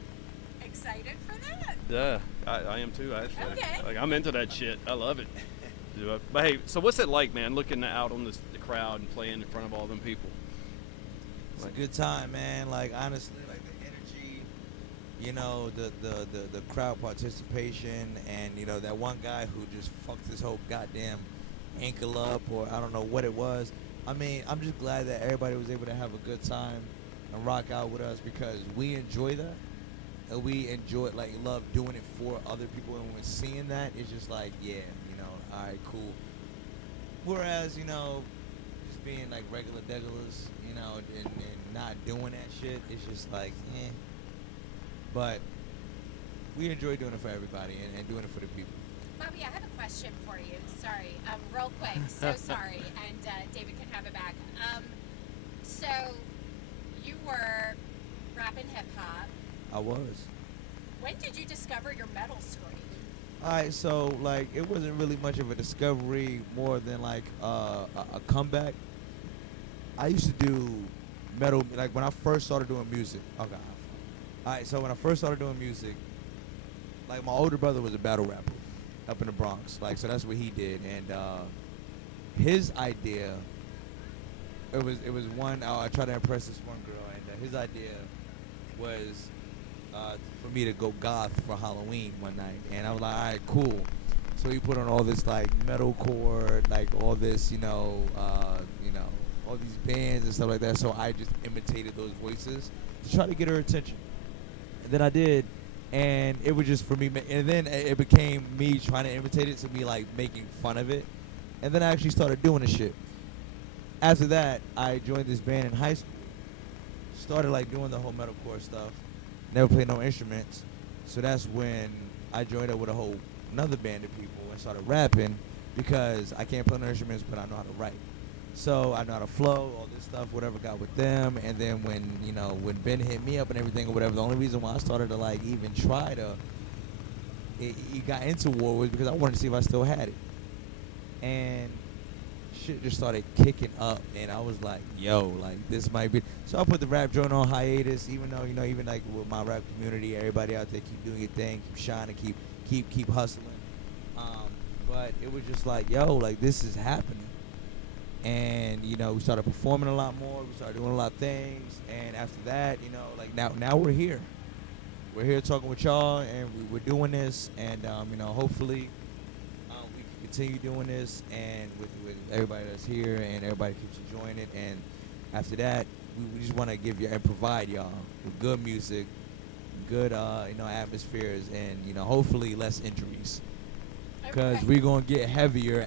excited for that. yeah, I am too. Actually, Okay. like I'm into that shit. I love it. But hey, so what's it like, man? Looking out on the crowd and playing in front of all them people. It's a good time, man. Like honestly, like the energy, you know, the crowd participation, and you know that one guy who just fucked his whole goddamn ankle up, or I don't know what it was. I mean, I'm just glad that everybody was able to have a good time and rock out with us because we enjoy that, and we enjoy it, like love doing it for other people, and when seeing that, it's just like, yeah, you know, all right, cool. Whereas, you know, just being like regular degulars, you know, and not doing that shit, it's just like, eh. But we enjoy doing it for everybody and doing it for the people. Bobby, I have a question for you. Sorry, real quick. So sorry, and David can have it back. So you were rapping hip hop. I was. When did you discover your metal scream? Alright, so like it wasn't really much of a discovery, more than like a comeback. I used to do metal, like when I first started doing music. Okay. Alright, so when I first started doing music, like my older brother was a battle rapper up in the Bronx, like so that's what he did, and his idea, it was one. I tried to impress this one girl, and his idea was for me to go goth for Halloween one night, and I was like, all right, cool. So he put on all this like metalcore, like all this, you know, all these bands and stuff like that. So I just imitated those voices to try to get her attention, and then I did. And it was just for me, and then it became me trying to imitate it to me like making fun of it, and then I actually started doing the shit. after that, I joined this band in high school. Started like doing the whole metalcore stuff. Never played no instruments. So that's when I joined up with a whole another band of people and started rapping because I can't play no instruments, but I know how to write. So I know how to flow, all this stuff, whatever got with them. And then when Ben hit me up and everything or whatever, the only reason why I started to like even try to he got into WoR was because I wanted to see if I still had it. And shit just started kicking up, and I was like, yo, like this might be. So I put the rap joint on hiatus, even though even like with my rap community, everybody out there keep doing your thing, keep shining, keep hustling. But it was just like, yo, like this is happening. And we started performing a lot more. We started doing a lot of things, and after that, like now we're here. We're here talking with y'all, and we're doing this, and hopefully we can continue doing this, and with everybody that's here, and everybody keeps enjoying it. And after that, we just want to give you and provide y'all with good music, good atmospheres, and hopefully less injuries. Because we're gonna get heavier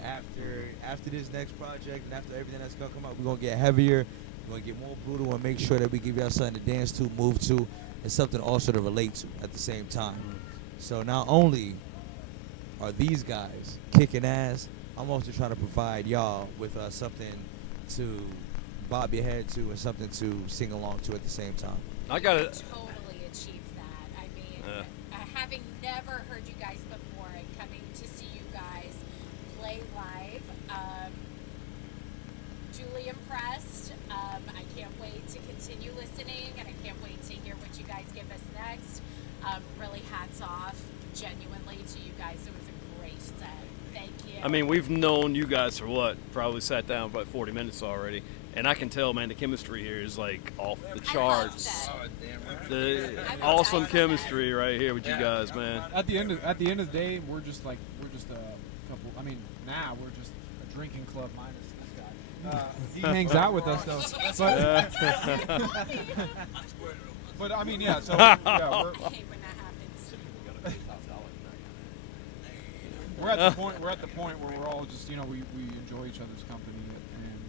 after this next project, and after everything that's gonna come out, we're gonna get heavier. We're gonna get more brutal and make sure that we give y'all something to dance to, move to, and something also to relate to at the same time. So not only are these guys kicking ass, I'm also trying to provide y'all with something to bob your head to and something to sing along to at the same time. I got it. Totally achieve that. I mean, having never heard you guys before and coming to see you guys play live, duly impressed. I can't wait to continue listening, and I can't wait to hear what you guys give us next. Really hats off, genuinely, to you guys. It was a great set. Thank you. I mean, we've known you guys for what? Probably sat down for about 40 minutes already. And I can tell, man, the chemistry here is like off the charts. The awesome chemistry right here with you guys, man. At the end of the day, we're just a couple. I mean, now we're just a drinking club minus this guy. He hangs out with us though. But I mean, yeah. So yeah, I hate when that happens. we're at the point where we're all just we enjoy each other's company, and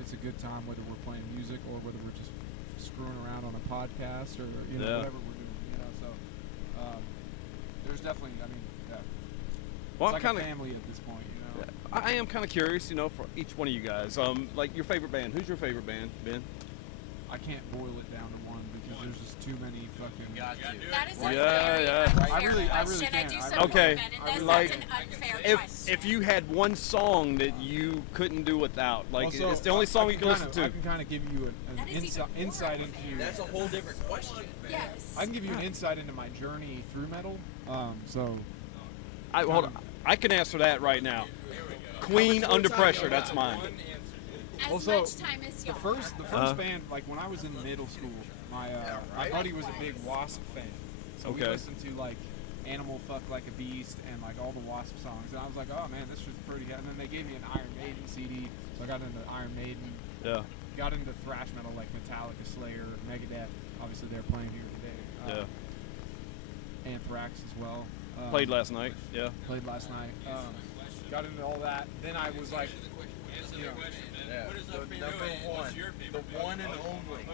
it's a good time whether we're playing music or whether we're just screwing around on a podcast or whatever we're doing. So there's definitely Well, it's like a family at this point. I am kind of curious, for each one of you guys. Like your favorite band. Who's your favorite band, Ben? I can't boil it down to one because there's just too many fucking. That is I really question. can't. I do I support Okay. Ben in this. Like, That's an unfair question. If you had one song that you couldn't do without, like Also, it's the only song you can listen I to. can kind of give you an That is even insight more into. That's a whole different question. Yes. I can give you an insight into my journey through metal. Hold on. I can answer that right now. Queen, Under Pressure. That's mine. As Also, much time as The y'all. first band, like when I was in middle school, my buddy was a big Wasp fan, so we Okay. listened to like Animal Fuck Like a Beast and like all the Wasp songs, and I was like, oh man, this was pretty good. And then they gave me an Iron Maiden CD, so I got into Iron Maiden. Yeah. Got into thrash metal like Metallica, Slayer, Megadeth. Obviously, they're playing here today. Anthrax as well. Played last night. Yeah. Played last night. Got into all that. Then I was like, Yeah. The number one, the one and only.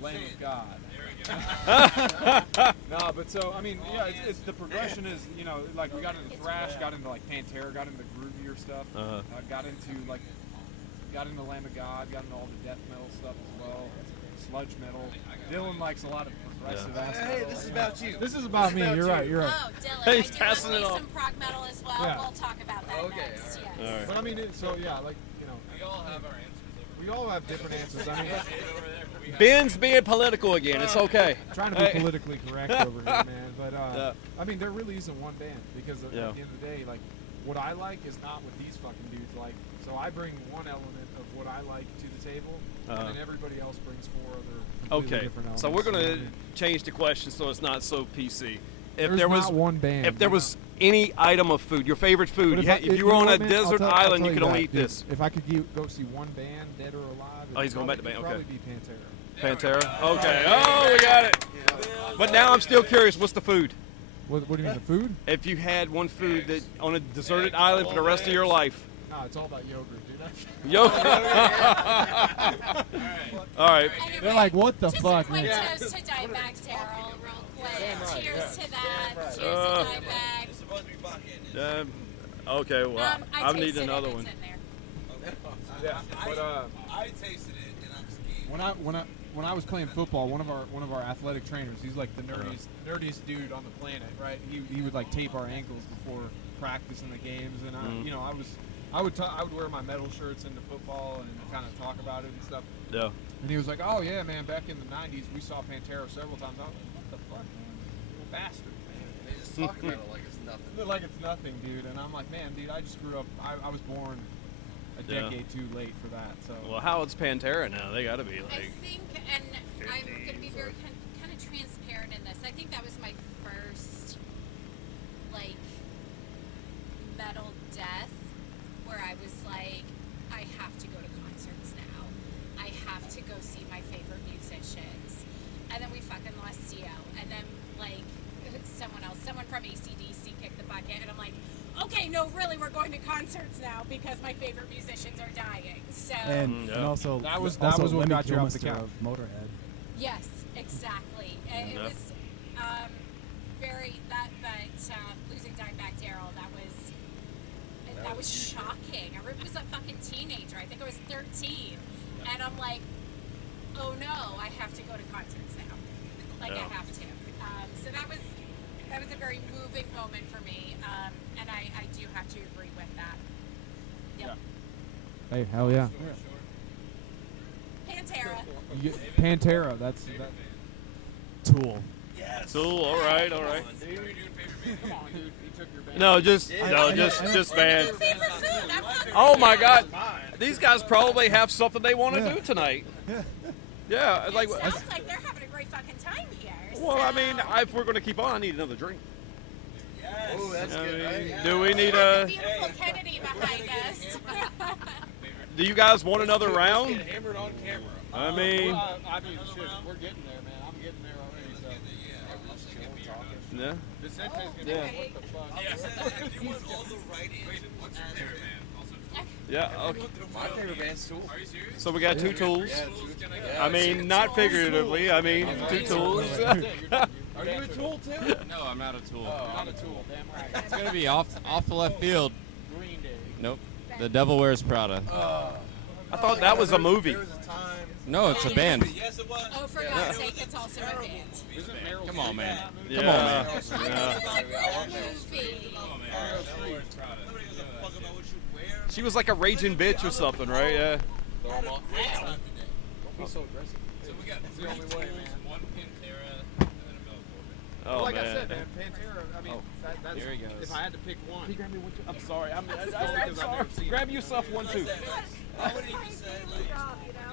Lamb of God. No, but so I mean, yeah, it's the progression is like we got into thrash, got into like Pantera, got into groovier stuff, got into Lamb of God, got into all the death metal stuff as well, sludge metal. Dylan likes a lot of progressive ass metal. Hey, this is about you. This is about me. You're right. Oh, Dylan, Hey, I he's do passing love it me off. some prog metal as well. Yeah. We'll talk about that Okay, next. all Yes. All right. But I mean, so yeah, like We all have our answers. we all have different answers. I mean, Ben's being political again. It's okay. trying to be politically correct over here, man. But Yeah. I mean, there really isn't one band because at the Yeah. end of the day, like what I like is not what these fucking dudes like. So I bring one element of what I like to the table, and then everybody else brings four other completely Okay. different elements. So we're you know gonna what I mean? change the question so it's not so PC. If There's there was not one band. if there was any item of food, your favorite food, But if you were on a desert I'll island, tell you could only that, eat dude. this. If I could go see one band, dead or alive, Oh, he's going back to it'd band, probably okay. be Pantera. Pantera. Okay. Oh, we got it. But now I'm still curious. What's the food? What do you mean, the food? If you had one food that on a deserted island for the rest of your life, Nah, it's all about yogurt, dude. Yo. All right. Anyway, They're like, what the just fuck, a quick man? toast to Dimebag Daryl, real quick. Cheers to that. Damn right. Cheers to Dimebag. It's supposed to be vodka in this. Okay. Well, I I need tasted another it. one. It's in there. Yeah, but I tasted it and I'm scared. when I was playing football, one of our athletic trainers, he's like the nerdiest dude on the planet, right? He would like tape our ankles before practice in the games, and I would wear my metal shirts into football and kind of talk about it and stuff. Yeah. And he was like, "Oh yeah, man, back in the '90s, we saw Pantera several times." I was like, "What the fuck, man? You bastard, man!" They just talk about it like it's nothing. Like it's nothing, dude. And I'm like, man, dude, I just grew up. I was born a decade too late for that. So. Well, how it's Pantera now? They got to be I like. think, and I'm going to be very kind of transparent in this. I think that was my first, like, metal death where I was like, I have to go to concerts now. I have to go see my favorite musicians. And then we fucking lost Dio. And then, like, someone from AC/DC kicked the bucket. And I'm like, okay, no, really, we're going to concerts now because my favorite musicians are dying. So And also That was also what Lemmy got you off the Kilmister couch. of Motorhead. yes, exactly. It was very losing Dimebag Daryl. That was shocking. I was a fucking teenager. I think I was 13, and I'm like, oh no, I have to go to concerts now. Like I have to. So that was a very moving moment for me, and I do have to agree with that. Yep. Hey, hell yeah. Pantera. Pantera. That's. Tool. Yes. Tool. All right. Come on, dude. What are you doing, favorite band? Come on, dude. He took your band. No, just band. Favorite food. I'm hungry. Oh my God, these guys probably have something they want to do tonight. Yeah, like. It sounds like they're having a great fucking time here. Well, I so- mean, if we're going to keep on, I need another drink. Yes. Oh, that's I good. mean, Right? do we need Beautiful Kennedy behind us. Do you guys want another round? Get hammered on camera. I mean, I mean, shit, we're getting there, man. I'm getting there already. So. yeah. Vicente's gonna Yeah. be like, what the fuck? If you want all the right answers, Yeah. Okay. My favorite band's Tool. So we got two tools. Yeah, I mean, not figuratively. I mean, two tools. Are you a Tool too? No, I'm not a Tool. Oh, I'm a tool, damn right. It's gonna be off the left field. Green Day. Nope. The Devil Wears Prada. I thought that was a movie. There was a time. No, it's a band. yes, it was. Oh, for God's sake, it's also a band. Isn't Meryl Come on, man. Yeah. Come on, man. I thought it was a real movie. Nobody gives a fuck about what you wear. She was like a raging bitch or something, right? Yeah. Had a great time today. Don't be so aggressive. So we got It's the only way, man. one Pantera, and then a Belcourt. Oh Like I man. said, man, Pantera. I mean, that's. Here he goes. If I had to pick one. I'm sorry. I'm because I've never seen Grab it. yourself one too. I wouldn't even say like.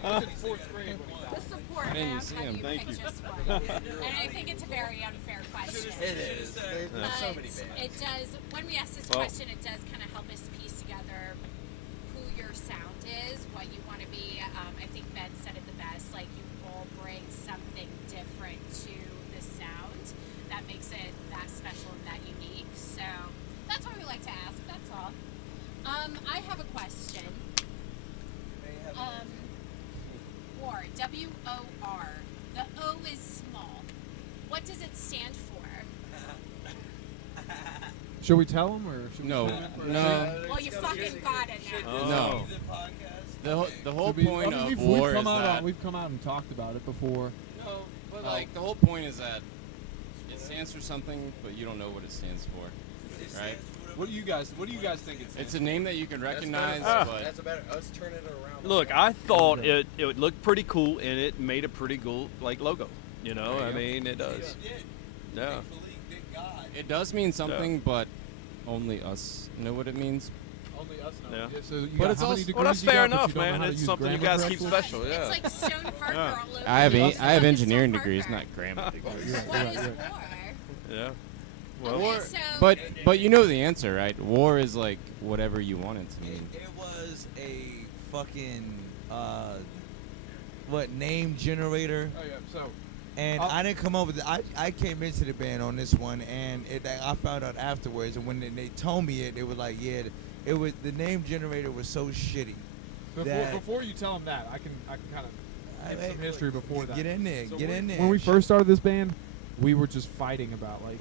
I was in fourth grade when he died. The support, I didn't man, see but him. you Thank picked you. just one. And I think it's a very unfair question. It is. There's so many bands. It does, when we ask this Well- question, it does kind of help us piece together who your sound is, what you want to be. I think Ben said it the best, like you all bring something different to the sound that makes it that special and that unique. So that's what we like to ask, that's all. I have a question. WoR, W-O-R. The O is small. What does it stand for? Should we tell him or should we No, tell him first? no, Well, you fucking got it now. no. The whole point of WoR is that. We've come out and talked about it before. No, but like the whole point is that it stands for something, but you don't know what it stands for, right? What do you guys think it's? It's a name that you can recognize, but That's about us turning it around. Look, I thought it would look pretty cool, and it made a pretty cool like logo. You know, There you I go. mean, it does. Yeah. it does mean something, but only us know what it means. Only us know. Yeah. So you But got it's how many also- degrees Well, that's you got, fair but you enough, don't know man. how to It's use something you grammar guys keep correctly? special. Yeah. It's like Stone Parker Yeah. all over. I have the place. I have Stone engineering Parker. degrees, not grammar degrees. What is WoR? Yeah. Okay, Well, so But you know the answer, right? WoR is like whatever you want it to mean. It was a fucking name generator, Oh yeah. So and I didn't come up with it. I came into the band on this one, and I found out afterwards. And when they told me it, they were like, "Yeah, it was the name generator was so shitty. Before you tell them that, I can kind of give some history before that. Get in there. So Get in there. When we first started this band, we were just fighting about like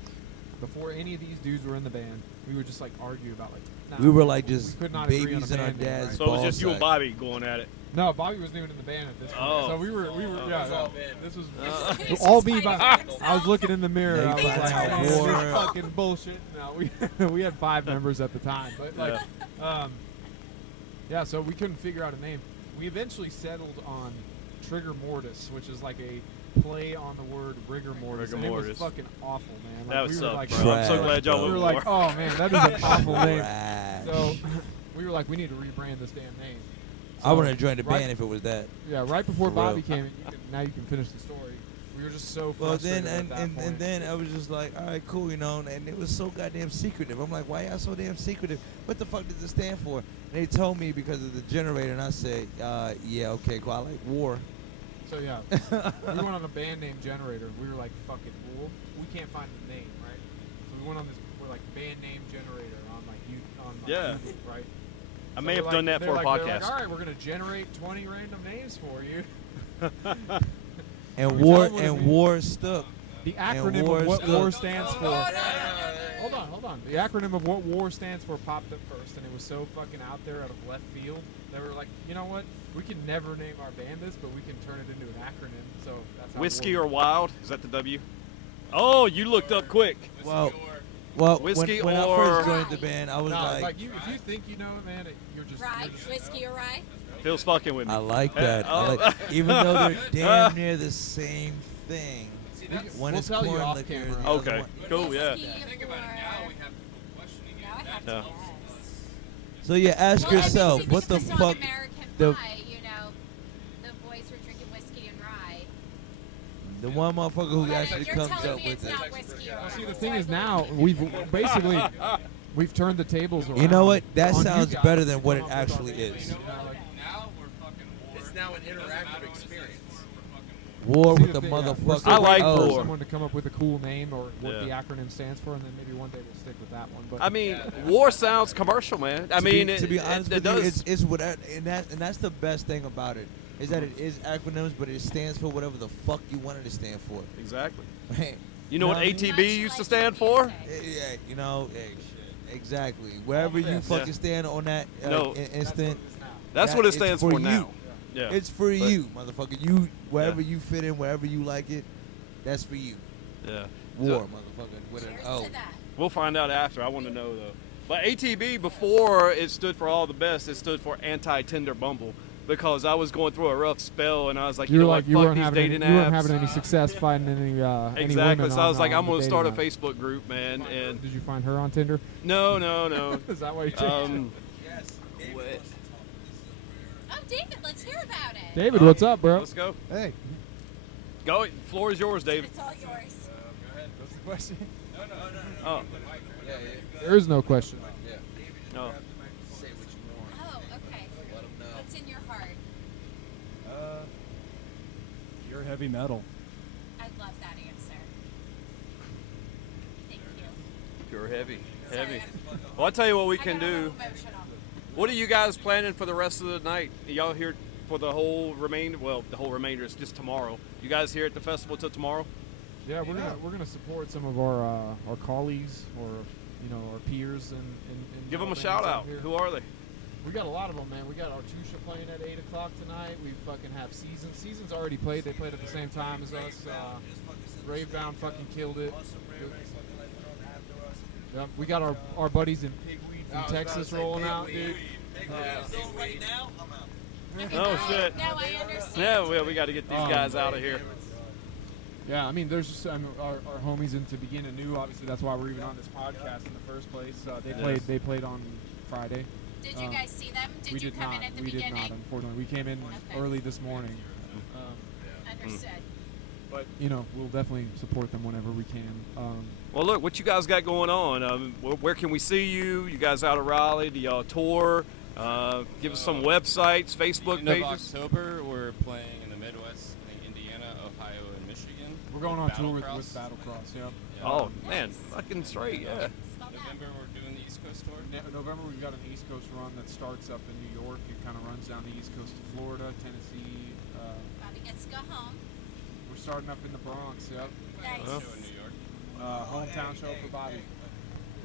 before any of these dudes were in the band, we would just like argue about like. Nah, we were like just we could not agree on babies a in our band name, dad's right? So it was just you and Bobby going at it. No, Bobby wasn't even in the band at this point. Oh. So we were yeah. Oh. This was He's all just me. fighting By, for himself. I was looking in the mirror. I was like, Untitled oh, WoR. this is fucking bullshit. No, we had 5 members at the time, but like, yeah. So we couldn't figure out a name. We eventually settled on Trigger Mortis, which is like a play on the word rigor mortis. Rigor and it was mortis. fucking awful, man. Like, That would we were suck, like, bro. I'm so Trash, glad y'all we went were WoR. like, oh man, that is an awful name. Trash. So we were like, we need to rebrand this damn name. I wouldn't have joined the right- band if it was that. Yeah, right before For Bobby real. came in, now you can finish the story. We were just so Well, frustrated then at that and point. then I was just like, all right, cool, you know, and it was so goddamn secretive. I'm like, why y'all so damn secretive? What the fuck does it stand for? And they told me because of the generator, and I said, yeah, okay, cool. I like WoR. So yeah, we went on a band name Generator. We were like, fuck it, we can't find the name, right? So we went on this, we're like band name Generator on like Yeah. YouTube, right? I So may have they're done like- that for a they're like, podcast. all right, we're gonna generate 20 random names for you. And We WoR tell them what it and means. WoR stuck. The And acronym WoR of what stuck. WoR stands for. Hold on. The acronym of what WoR stands for popped up first, and it was so fucking out there out of left field. They were like, you know what? We can never name our band this, but we can turn it into an acronym. So that's how Whiskey WoR or Wild? Is that the W? Oh, you looked up quick. Well, Whiskey when I or- first joined the band, I was No, like, you, if you think you know it, man, you're just. Rye, You're just whiskey or rye? Phil's fucking with me. I like that. Oh. Even though they're damn near the same thing. One we'll is tell you corn off liquor. camera. the other Okay, one- cool, yeah. Whiskey Think about it now. We have people questioning it. Now I have Yeah. to guess. So yeah, ask Well, yourself, obviously what the because on fuck? American the- Pie, you know, the boys were drinking whiskey and rye. The one motherfucker who But actually you're comes telling up me with it's it. not whiskey or rye. See, the thing is now we've turned the tables around. You know what? That on sounds guys better to than what come it up with our actually band is. names, you know, like- Now we're fucking WoR. It's now an interactive experience. WoR See, with the thing, yeah, we're motherfucker. still I like waiting for WoR. someone to come up with a cool name or what Yeah. the acronym stands for, and then maybe one day we'll stick with that one. But I mean, WoR sounds commercial, man. I mean, to be honest it with does. you, it's what, and that's the best thing about it is that it is acronyms, but it stands for whatever the fuck you want it to stand for. Exactly. Right? You know what I mean? ATB used to stand for? Yeah, you know, exactly. Wherever you Yeah. fucking stand on that No. instant, That's that what it is stands for for you. now. Yeah. it's for But- you, motherfucker. You wherever Yeah. you fit in, wherever you like it, that's for you. Yeah. WoR, motherfucker. With an Cheers O. to that. We'll find out after. I want to know though. But ATB before it stood for all the best. It stood for anti-Tinder Bumble because I was going through a rough spell and I was like, you were know like what, you fuck weren't these having dating any, you apps. weren't having any success finding any any Exactly. women So I was on, like, I'm the gonna start a dating Facebook group, man. And apps. Did you find her on Tinder? no. Is that why you changed it? What? Oh, David, let's hear about it. David, what's up, bro? Let's go. Hey, Go. Floor is yours, David. It's all yours. what's the question? Oh. There is no question. No. Say what you want. Oh, okay. Let them know. What's in your heart? Pure heavy metal. I love that answer. Thank you. Pure heavy. Sorry, Heavy. I'm- Well, I'll tell you what we I can got a do. little emotional. What are you guys planning for the rest of the night? Y'all here for the whole remainder? Well, the whole remainder is just tomorrow. You guys here at the festival till tomorrow? Yeah, we're gonna support some of our colleagues or our peers and Give them a bands shout out. here. Who are they? We got a lot of them, man. We got Artusha playing at 8 o'clock tonight. We fucking have Seasons. Seasons already played. They played at the same time as us. Gravebound fucking killed it. Yep, we got our buddies in Pigweed from Texas rolling out, dude. Right now, I'm out. Oh shit. No, I understand. Yeah, well, we got to get these guys out of here. Yeah, I mean, there's just our homies in To Begin Anew. Obviously, that's why we're even on this podcast in the first place. They played on Friday. Did you guys see them? We Did you come not. in at the We did beginning? not, unfortunately. We came in Okay. early this morning. Understood. But we'll definitely support them whenever we can. Well, look, what you guys got going on? Where can we see you? You guys out of Raleigh? Do y'all tour? Give us some websites, Facebook Beginning of pages. October, we're playing in the Midwest, I think Indiana, Ohio, and Michigan. We're going on tour with Battlecross. Battlecross. Yep. Yeah. Oh man, fucking straight, yeah. Spell that. November, we're doing the East Coast tour? November we've got an East Coast run that starts up in New York. It kind of runs down the East Coast to Florida, Tennessee. Bobby gets to go home. We're starting up in the Bronx. Yep. Nice. Show in New York. Hometown show for Bobby.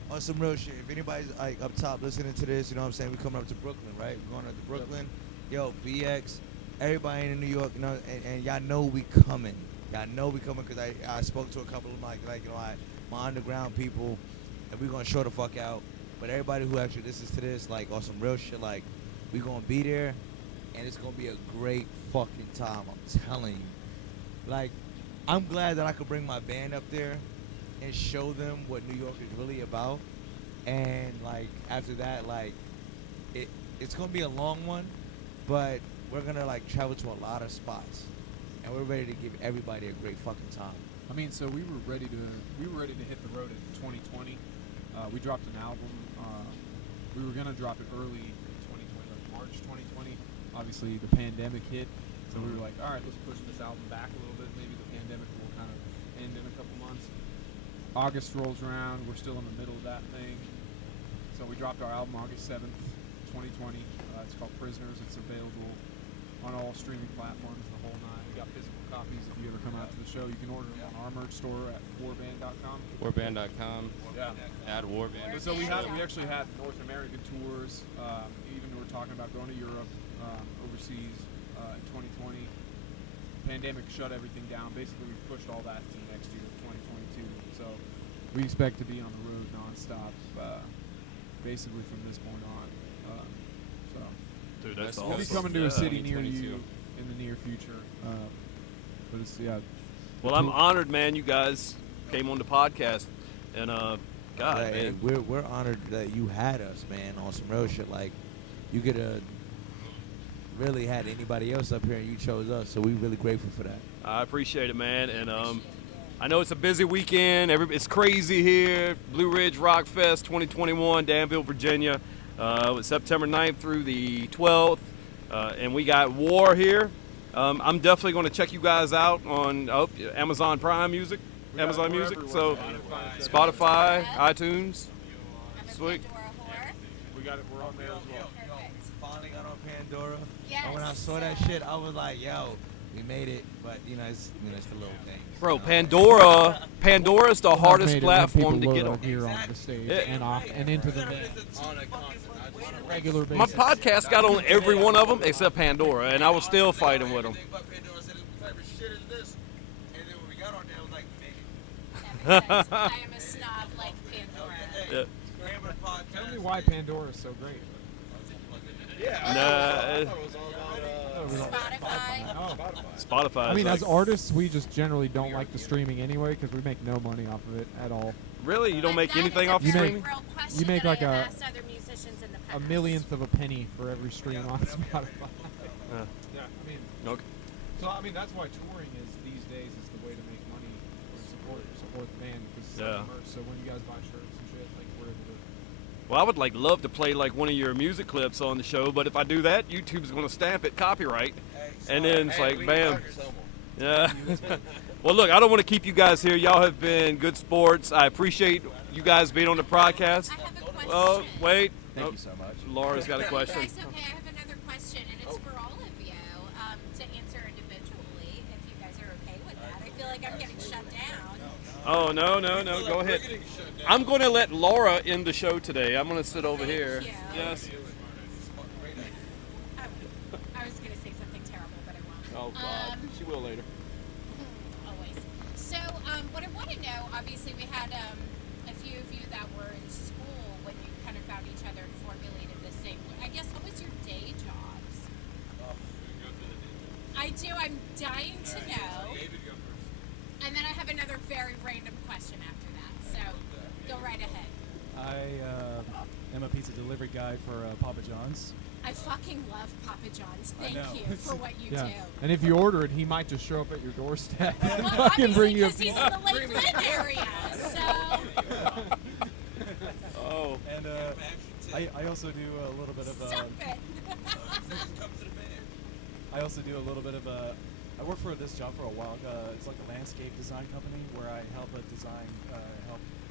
On some real shit, if anybody's like up top listening to this, you know what I'm saying, we coming up to Brooklyn, right? We're going up to Brooklyn. Yo, BX, everybody in New York, you know, and y'all know we coming. Y'all know we coming because I spoke to a couple of my underground people, and we gonna show the fuck out. But everybody who actually listens to this, like, on some real shit, like, we gonna be there, and it's gonna be a great fucking time. I'm telling you. Like, I'm glad that I could bring my band up there and show them what New York is really about. And like after that, like it's gonna be a long one, but we're gonna like travel to a lot of spots, and we're ready to give everybody a great fucking time. I mean, so we were ready to hit the road in 2020. We dropped an album. We were gonna drop it early in 2020, like March 2020. Obviously, the pandemic hit, so we were like, all right, let's push this album back a little bit. Maybe the pandemic will kind of end in a couple months. August rolls around. We're still in the middle of that thing. So we dropped our album August 7th, 2020. It's called Prisoners. It's available on all streaming platforms, the whole nine. We got physical copies. If you ever come out to the show, you can order them on our merch store at warband.com. Warband.com. Yeah. Add Warband. So we actually had North American tours. Even we were talking about going to Europe, overseas in 2020. Pandemic shut everything down. Basically, we pushed all that to next year, 2022. So we expect to be on the road nonstop, basically from this point on. Dude, that's we'll awesome. be coming to a city near 2022. you in the near future. But it's Well, I'm honored, man. You guys came on the podcast, and God, Hey, man. we're honored that you had us, man, on some real shit. Like, you could have really had anybody else up here, and you chose us. So we're really grateful for that. I appreciate it, man. And I know it's a busy weekend. It's crazy here. Blue Ridge Rock Fest 2021, Danville, Virginia. It's September 9th through the 12th. And we got WoR here. I'm definitely going to check you guys out on Amazon Prime Music. Amazon Music. So Spotify, iTunes. Sweet. we got it. We're on there as well. Finally got on Pandora. Yes. And when I saw that shit, I was like, yo, we made it. But, it's the little things. Bro, Pandora's the hardest platform to get on. Here on the stage Yeah. and off and into the van on a regular basis. My podcast got on every one of them except Pandora, and I was still fighting with them. I am a snob like Pandora. Yeah. Tell me why Pandora is so great. Spotify. Spotify. I mean, is as artists, we just generally don't like the streaming anyway because we make no money off of it at all. Really, you don't make anything off You make- streaming? you make like a a millionth of a penny for every stream on Spotify. Yeah. Yeah, I mean, Okay. so I mean that's why touring is these days is the way to make money or support the band because it's Yeah. merch. So when you guys buy shirts and shit, like we're able to. Well, I would love to play one of your music clips on the show, but if I do that, YouTube's going to stamp it copyright, and then it's like, bam. Yeah. Well, look, I don't want to keep you guys here. Y'all have been good sports. I appreciate you guys being on the podcast. I have a question. Oh, wait. Thank you so much. Laura's got a question. It's okay. I have another question, and it's for all of you to answer individually, if you guys are okay with that. I feel like I'm getting shut down. Oh, no. Go ahead. I'm going to let Laura end the show today. I'm going to sit over here. you. Yes. I was going to say something terrible, but I won't. Oh, God. She will later. Always. So, what I want to know, obviously, we had a few of you that were in school when you kind of found each other and formulated this thing. I guess, what was your day jobs? I do. I'm dying to know. And then I have another very random question after that. So, go right ahead. I am a pizza delivery guy for Papa John's. I fucking love Papa John's. I Thank know. you for what you Yeah, do. and if you order it, he might just show up at your doorstep and Well, fucking bring you a obviously, 'cause he's in the Lake Lynn area, so... Oh. And I also do a little bit of Stop it. I also do a little bit of I worked for this job for a while. It's like a landscape design company where I help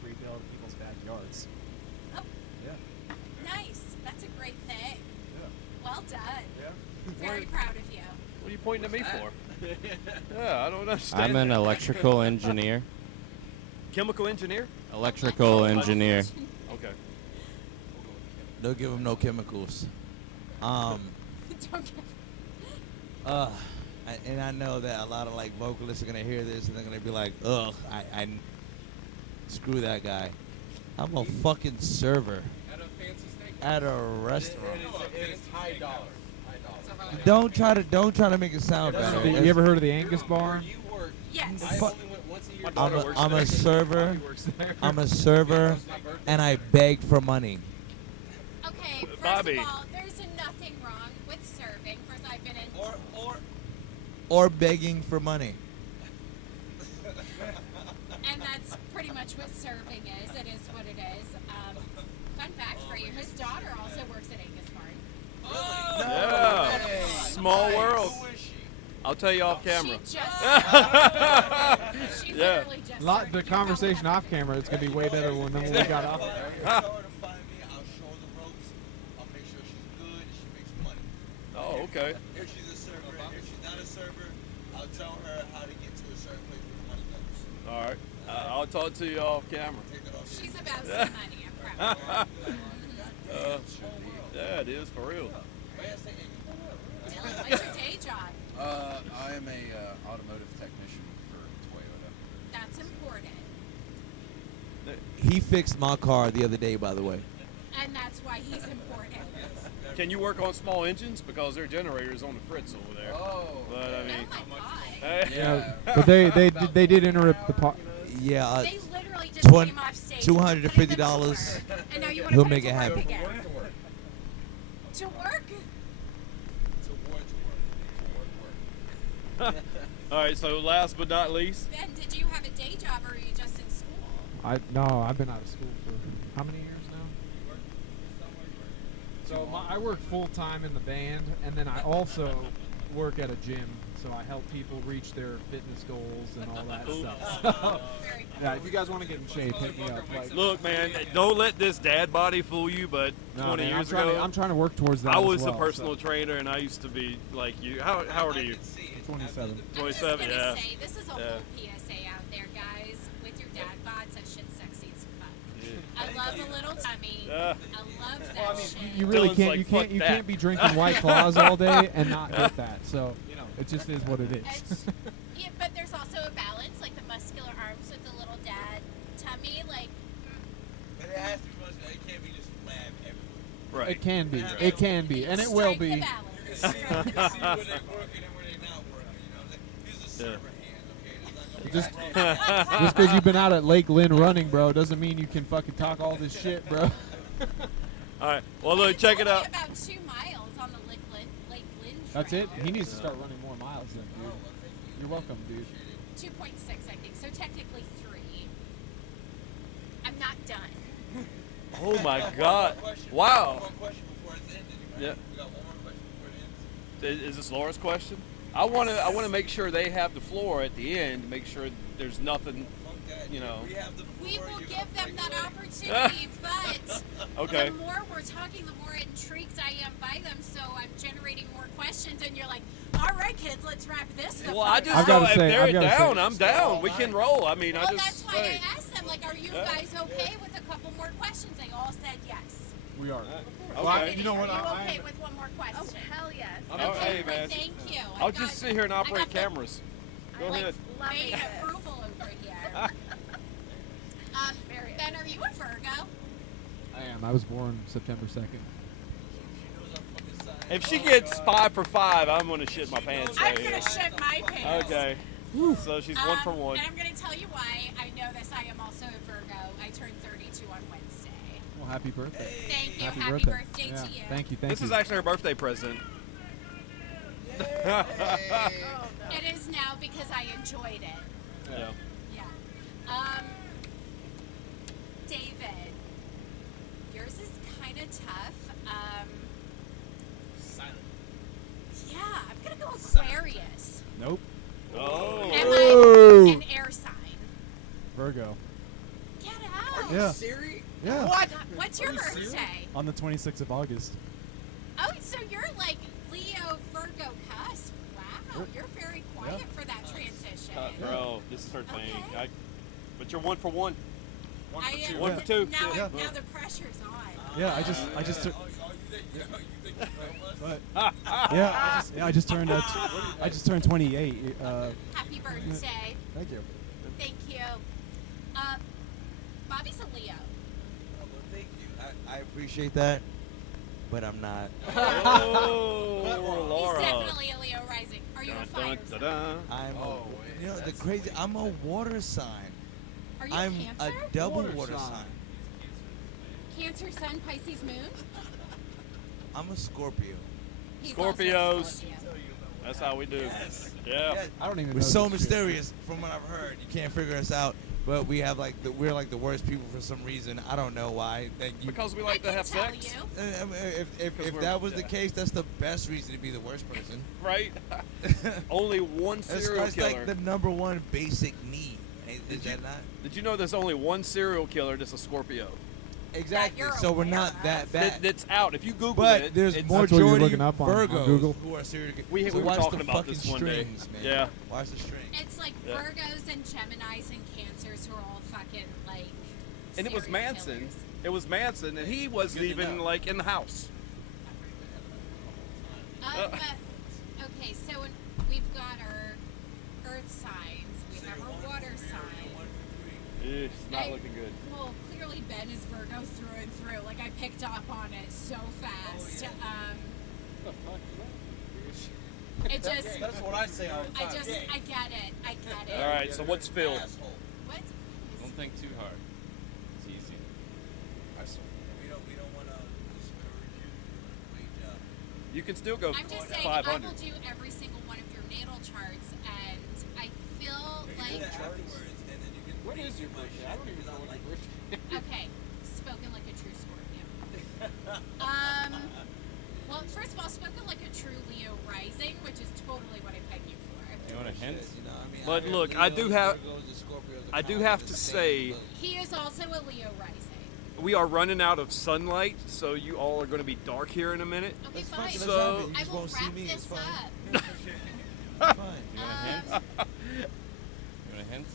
rebuild people's backyards. Oh. Yeah. That's a great thing. Well done. Yeah. Very proud of you. What are you pointing at me for? Yeah, I don't understand. I'm an electrical engineer. Chemical engineer? Electrical engineer. Okay. Don't give him no chemicals. Don't get And I know that a lot of like vocalists are gonna hear this and they're gonna be like, ugh, I screw that guy. I'm a fucking server At a fancy steak. at a restaurant. It's high dollar. Don't try to make it sound better. You ever heard of the Angus bar? You work. Yes. I only went once a year. I'm a server. I'm a server, and I beg for money. Okay, first Bobby. of all, there's nothing wrong with serving. First, I've been in. Or begging for money. And that's pretty much what serving is. It is what it is. Fun fact for you: his daughter also works at Angus Bar. Yeah. Small world. Who is she? I'll tell you off camera. She just. She Yeah. literally just. The started. conversation off camera, it's gonna be way better than when we got off. I'll show her the ropes. I'll make sure she's good and she makes money. Oh, okay. If she's a server, if she's not a server, I'll tell her how to get to a certain place where the money goes. All right. I'll talk to you off camera. Take it off. She's about some money, I'm proud. Yeah, it is for real. Dylan, what's your day job? I am a automotive technician for Toyota. That's important. He fixed my car the other day, by the way. And that's why he's important. Can you work on small engines because their generator's on the fritz over there? Oh. But I Oh mean, my god. hey. Yeah, but they did interrupt the pot. Yeah, They literally just came off stage. $250. And now you want to He'll put make it it to work happen. again. To work? All right. So last but not least, Ben, did you have a day job or were you just in school? I've been out of school for how many years now? So I work full time in the band, and then I also work at a gym. So I help people reach their fitness goals and all that stuff. So, Very cool. yeah, if you guys want to get in shape, hit me up. Like, look, man, don't let this dad body fool you. But no, 20 man, years I'm ago, trying to work towards that. I as was well, a personal trainer, and I used to be like you. How old are you? So 27. I'm just 27, gonna yeah. say, this is a Yeah. whole PSA out there, guys. With your dad bods, that shit's sexy as fuck. I love a little tummy. Yeah. I love that shit. You really Dylan's can't. like, You "Fuck can't. You that." can't be drinking White Claws all day and not get that. So it just is what it is. It's, yeah, but there's also a balance, like the muscular arms with the little dad tummy, like. But it has to be much. It can't be just flab everywhere. Right. It can be. It can be, and it will strike the be. balance. See where they're working and where they're not working. You know, use a server hand. Okay, there's not gonna be Just because you've been out at Lake Lynn running, bro, doesn't mean you can fucking talk all this shit, bro. All right. Well, look, check it out. About 2 miles on the Lake Lynn That's Trail. it. He needs to start running more miles then, dude. You're welcome, dude. 2.6, I think. So technically 3. I'm not done. Oh my God! Wow. one question before it's ended. Right? Yeah. We got one more question before it ends. Is this Laura's question? I want to make sure they have the floor at the end. Make sure there's nothing. Fuck that. You know. We have the floor. We will you give gotta them break that away. opportunity, but Okay. the more we're talking, the more intrigued I am by them. So I'm generating more questions, and you're like, "All right, kids, let's wrap this." the Well, I fuck just I've go gotta if say- they're I've gotta down. say- I'm down. We can roll. I mean, Well, I that's just. why hey. I asked them, like, "Are you Yeah. guys okay with a couple more questions?" They all said yes. We are. Okay. You know what? Are you I okay am- with one more question? Oh, hell yes. Oh, Okay, hey, well, man. thank you. I'll just sit here and operate the cameras. Go like, ahead. Loving vague this. approval over here. Very Ben, are you a Virgo? I am. I was born September 2nd. If she gets 5 for 5, I'm gonna shit my pants I'm right gonna here. shit my pants. Okay. So she's 1 for 1. And I'm gonna tell you why I know this. I am also a Virgo. I turned 32 on Wednesday. Well, happy birthday. Thank you. Happy Happy birthday. birthday Yeah. to you. Thank you. This is actually her birthday present. It is now because I enjoyed it. Yeah. Yeah. David, yours is kind of tough. Yeah, I'm gonna go Aquarius. Nope. Oh. Am I an air sign? Virgo. Get out. Yeah. Siri? Yeah. What? What's your birthday? On the 26th of August. Oh, so you're like Leo Virgo cusp. Wow, you're very quiet for that transition. Bro, this is her thing. Okay. But you're 1 for 1. I am. One for two. Now, Yeah. now the pressure's on. Yeah, I just took. But I just turned 28. Happy birthday. Thank you. Thank you. Bobby's a Leo. Thank you. I appreciate that, but I'm not. Oh, Laura. He's definitely a Leo rising. Are you a fire sign? I'm the crazy. I'm a water sign. Are you I'm a a Cancer? double Water water sign. sign. Cancer, Sun, Pisces, Moon? I'm a Scorpio. He's also a Scorpios. Scorpio. That's how we do. Yes. Yeah. I don't even know. We're so this shit. mysterious from what I've heard. You can't figure us out. But we have we're like the worst people for some reason. I don't know why. Because we I like to can have tell sex. you. If that was the case, that's the best reason to be the worst person. Right? Only one serial That's killer. like the number one basic need. Is that not? Did you know there's only one serial killer that's a Scorpio? Exactly. you're So we're aware not of. that bad. That's out. If you Google But it, there's it's, That's what you're majority looking up on Virgos Google. who are serial killers. We So were watch talking the about fucking this one day. strings, man. Yeah. Watch the strings. It's like Yeah. Virgos and Geminis and Cancers who are all fucking like. And it was serial Manson. killers. It was Manson, and he wasn't Good to even know. like in the house. But, okay, so we've got our earth signs, we have our water sign. It's not I- looking good. Well, clearly Ben is Virgo through and through. Like I picked up on it so fast. It just, That's what I say all the I time. just, I get it. I get it. All right, so what's Phil? What? Don't think too hard. It's easy. We don't want to discourage you. Wait up. You can still go I'm just saying, I 500. will do every single one of your natal charts, and I feel like. What is your birthday? I don't even know what your birthday. Okay, spoken like a true Scorpio. Well, first of all, spoken like a true Leo rising, which is totally what I peg you for. You want a hint? But look, I do have to say, He is also a Leo rising. we are running out of sunlight, so you all are going to be dark here in a minute. Okay, That's fine. fine, that's So- fine, but you I just will won't see wrap me. It's this fine. up. Fine. You want a hint? You want a hint?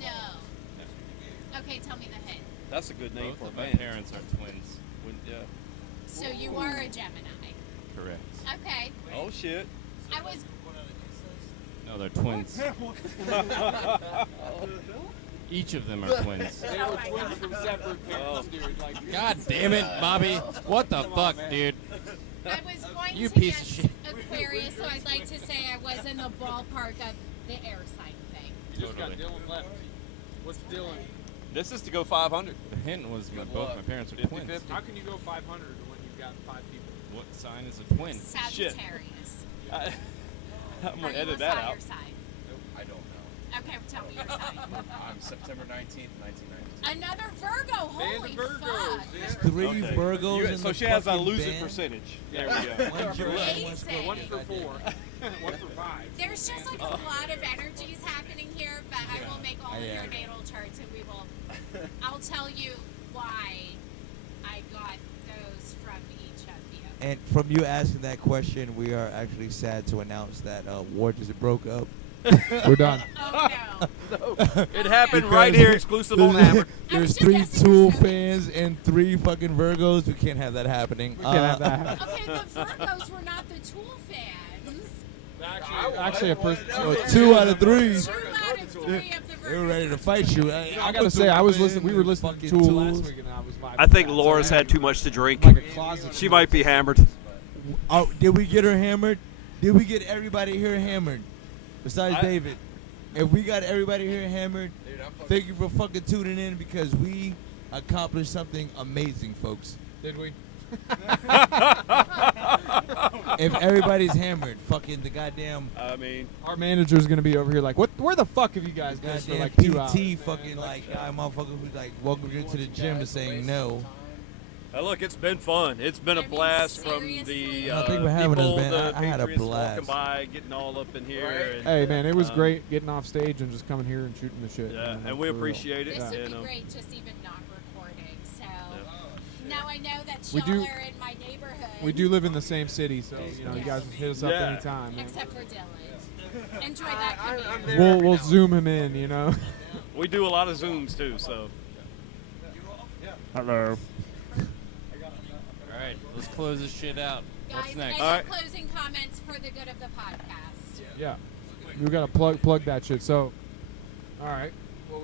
No. Okay, tell me the hint. That's a good name Both for a of my band. parents are twins. Yeah. So you are a Gemini. Correct. Okay. Oh shit. I was. No, they're twins. Each of them are twins. They were twins from separate parents, dude. Like, God damn it, Bobby. What the fuck, dude? I was going You to piece of guess shit. Aquarius, so I'd like to say I was in the ballpark of the air sign thing. you just got Totally. Dylan left. What's Dylan? This is to go 500. The hint was Good both luck. my parents are 50-50. twins. How can you go 500 when you've got 5 people? What sign is a twin? Sagittarius. I'm Are going to you a edit that fire out. sign? I don't know. Okay, tell me your sign. I'm September 19th, 1992. Another Virgo. Holy Virgos, fuck. yeah. 3 Okay. Virgos You- in so the she has a fucking losing band. percentage. There we go. One July, one Amazing. Scorpio. One for 4. One for 5. There's just like a lot of energies happening here, but I will make all of Yeah. your natal charts and we will. I'll tell you why I got those from each of you. And from you asking that question, we are actually sad to announce that WoR just broke up. We're done. Oh no. It happened Because right here, exclusive on Hammer. I was There's just 3 asking Tool yourself. fans and 3 fucking Virgos. We can't have that happening. We can't have that happen. Okay, the Virgos were not the Tool fans. Actually, a person. So 2 out of 3. 2 out of 3 of the Virgos. They were ready to fight you. I gotta say, I was listening. We were listening to Tool last week, and I was vibing. I think with that. Laura's So had too much to drink. like a closet. She might be hammered. Oh, did we get her hammered? Did we get everybody here hammered? Besides I- David. If we got everybody here hammered, Dude, I'm fucking thank you for fucking tuning in because we accomplished something amazing, folks. Did we? If everybody's hammered, fucking the goddamn I mean, Our manager's gonna be over here like, what? Where the fuck have you guys been for goddamn like 2 hours? PT fucking like guy motherfucker who's like welcome you to the gym and saying no. look, it's been fun. It's been a I mean, blast from seriously? the No, thank you for having us, people, man. the I had a Patriots blast. walking by, getting all up in here. And, Hey man, it was um, great getting off stage and just coming here and shooting the shit. Yeah, man, and we for real. appreciate it. This would and, be great just even not recording. Now I know that We y'all do- are in my neighborhood. We do live in the same city, so you guys can hit us up Yeah. anytime. man. Except for Dylan. Enjoy that commute. We'll zoom him in, you know. We do a lot of Zooms too, so. Hello. All right, let's close this shit out. Guys, What's next? any All right. closing comments for the good of the podcast? Yeah. We gotta plug that shit. So, all right. Well,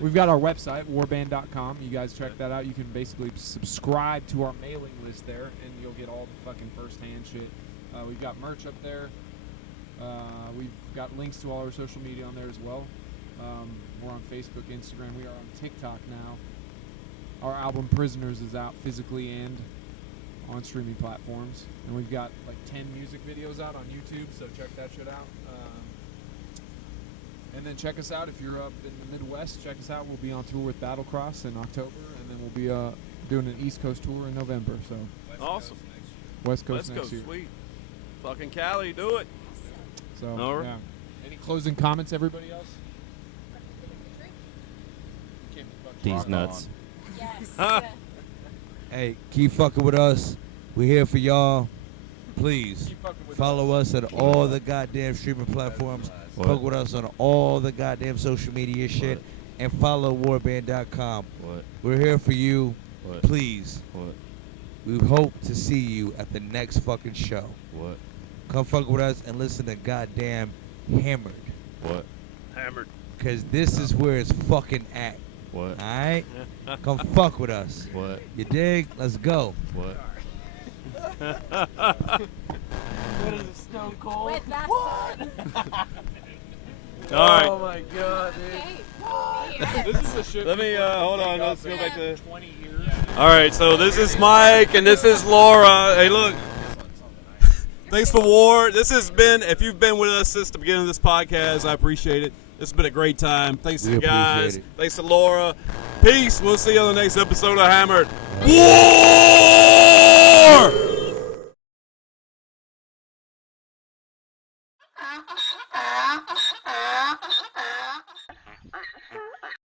we've got our website, warband.com. You guys check that out. You can basically subscribe to our mailing list there, and you'll get all the fucking first-hand shit. We've got merch up there. We've got links to all our social media on there as well. We're on Facebook, Instagram. We are on TikTok now. Our album Prisoners is out physically and on streaming platforms. And we've got like 10 music videos out on YouTube, so check that shit out. And then check us out if you're up in the Midwest. Check us out. We'll be on tour with Battlecross in October, and then we'll be doing an East Coast tour in November. So Awesome. West Coast Let's next go, year. sweet. Fucking Cali, do it. So All right. yeah. Any closing comments, everybody else? These nuts. Yes. Hey, keep fucking with us. We're here for y'all. Please follow us at all the goddamn streaming platforms. What? Fuck with us on all the goddamn social media shit. And follow warband.com. What? We're here for you. What? Please. What? We hope to see you at the next fucking show. What? Come fuck with us and listen to goddamn Hammered. What? Hammered. Because this is where it's fucking at. What? Alright? Come fuck with us. What? You dig? Let's go. What? With that All right. Oh my god, dude. This is a shit. Let me, hold on. Let's go back to. 20 years. All right, so this is Mike and this is Laura. Hey, look. Thanks for WoR. This has been, if you've been with us since the beginning of this podcast, I appreciate it. This has been a great time. Thanks to We you guys. appreciate it. Thanks to Laura. Peace. We'll see you on the next episode of Hammered. WoR!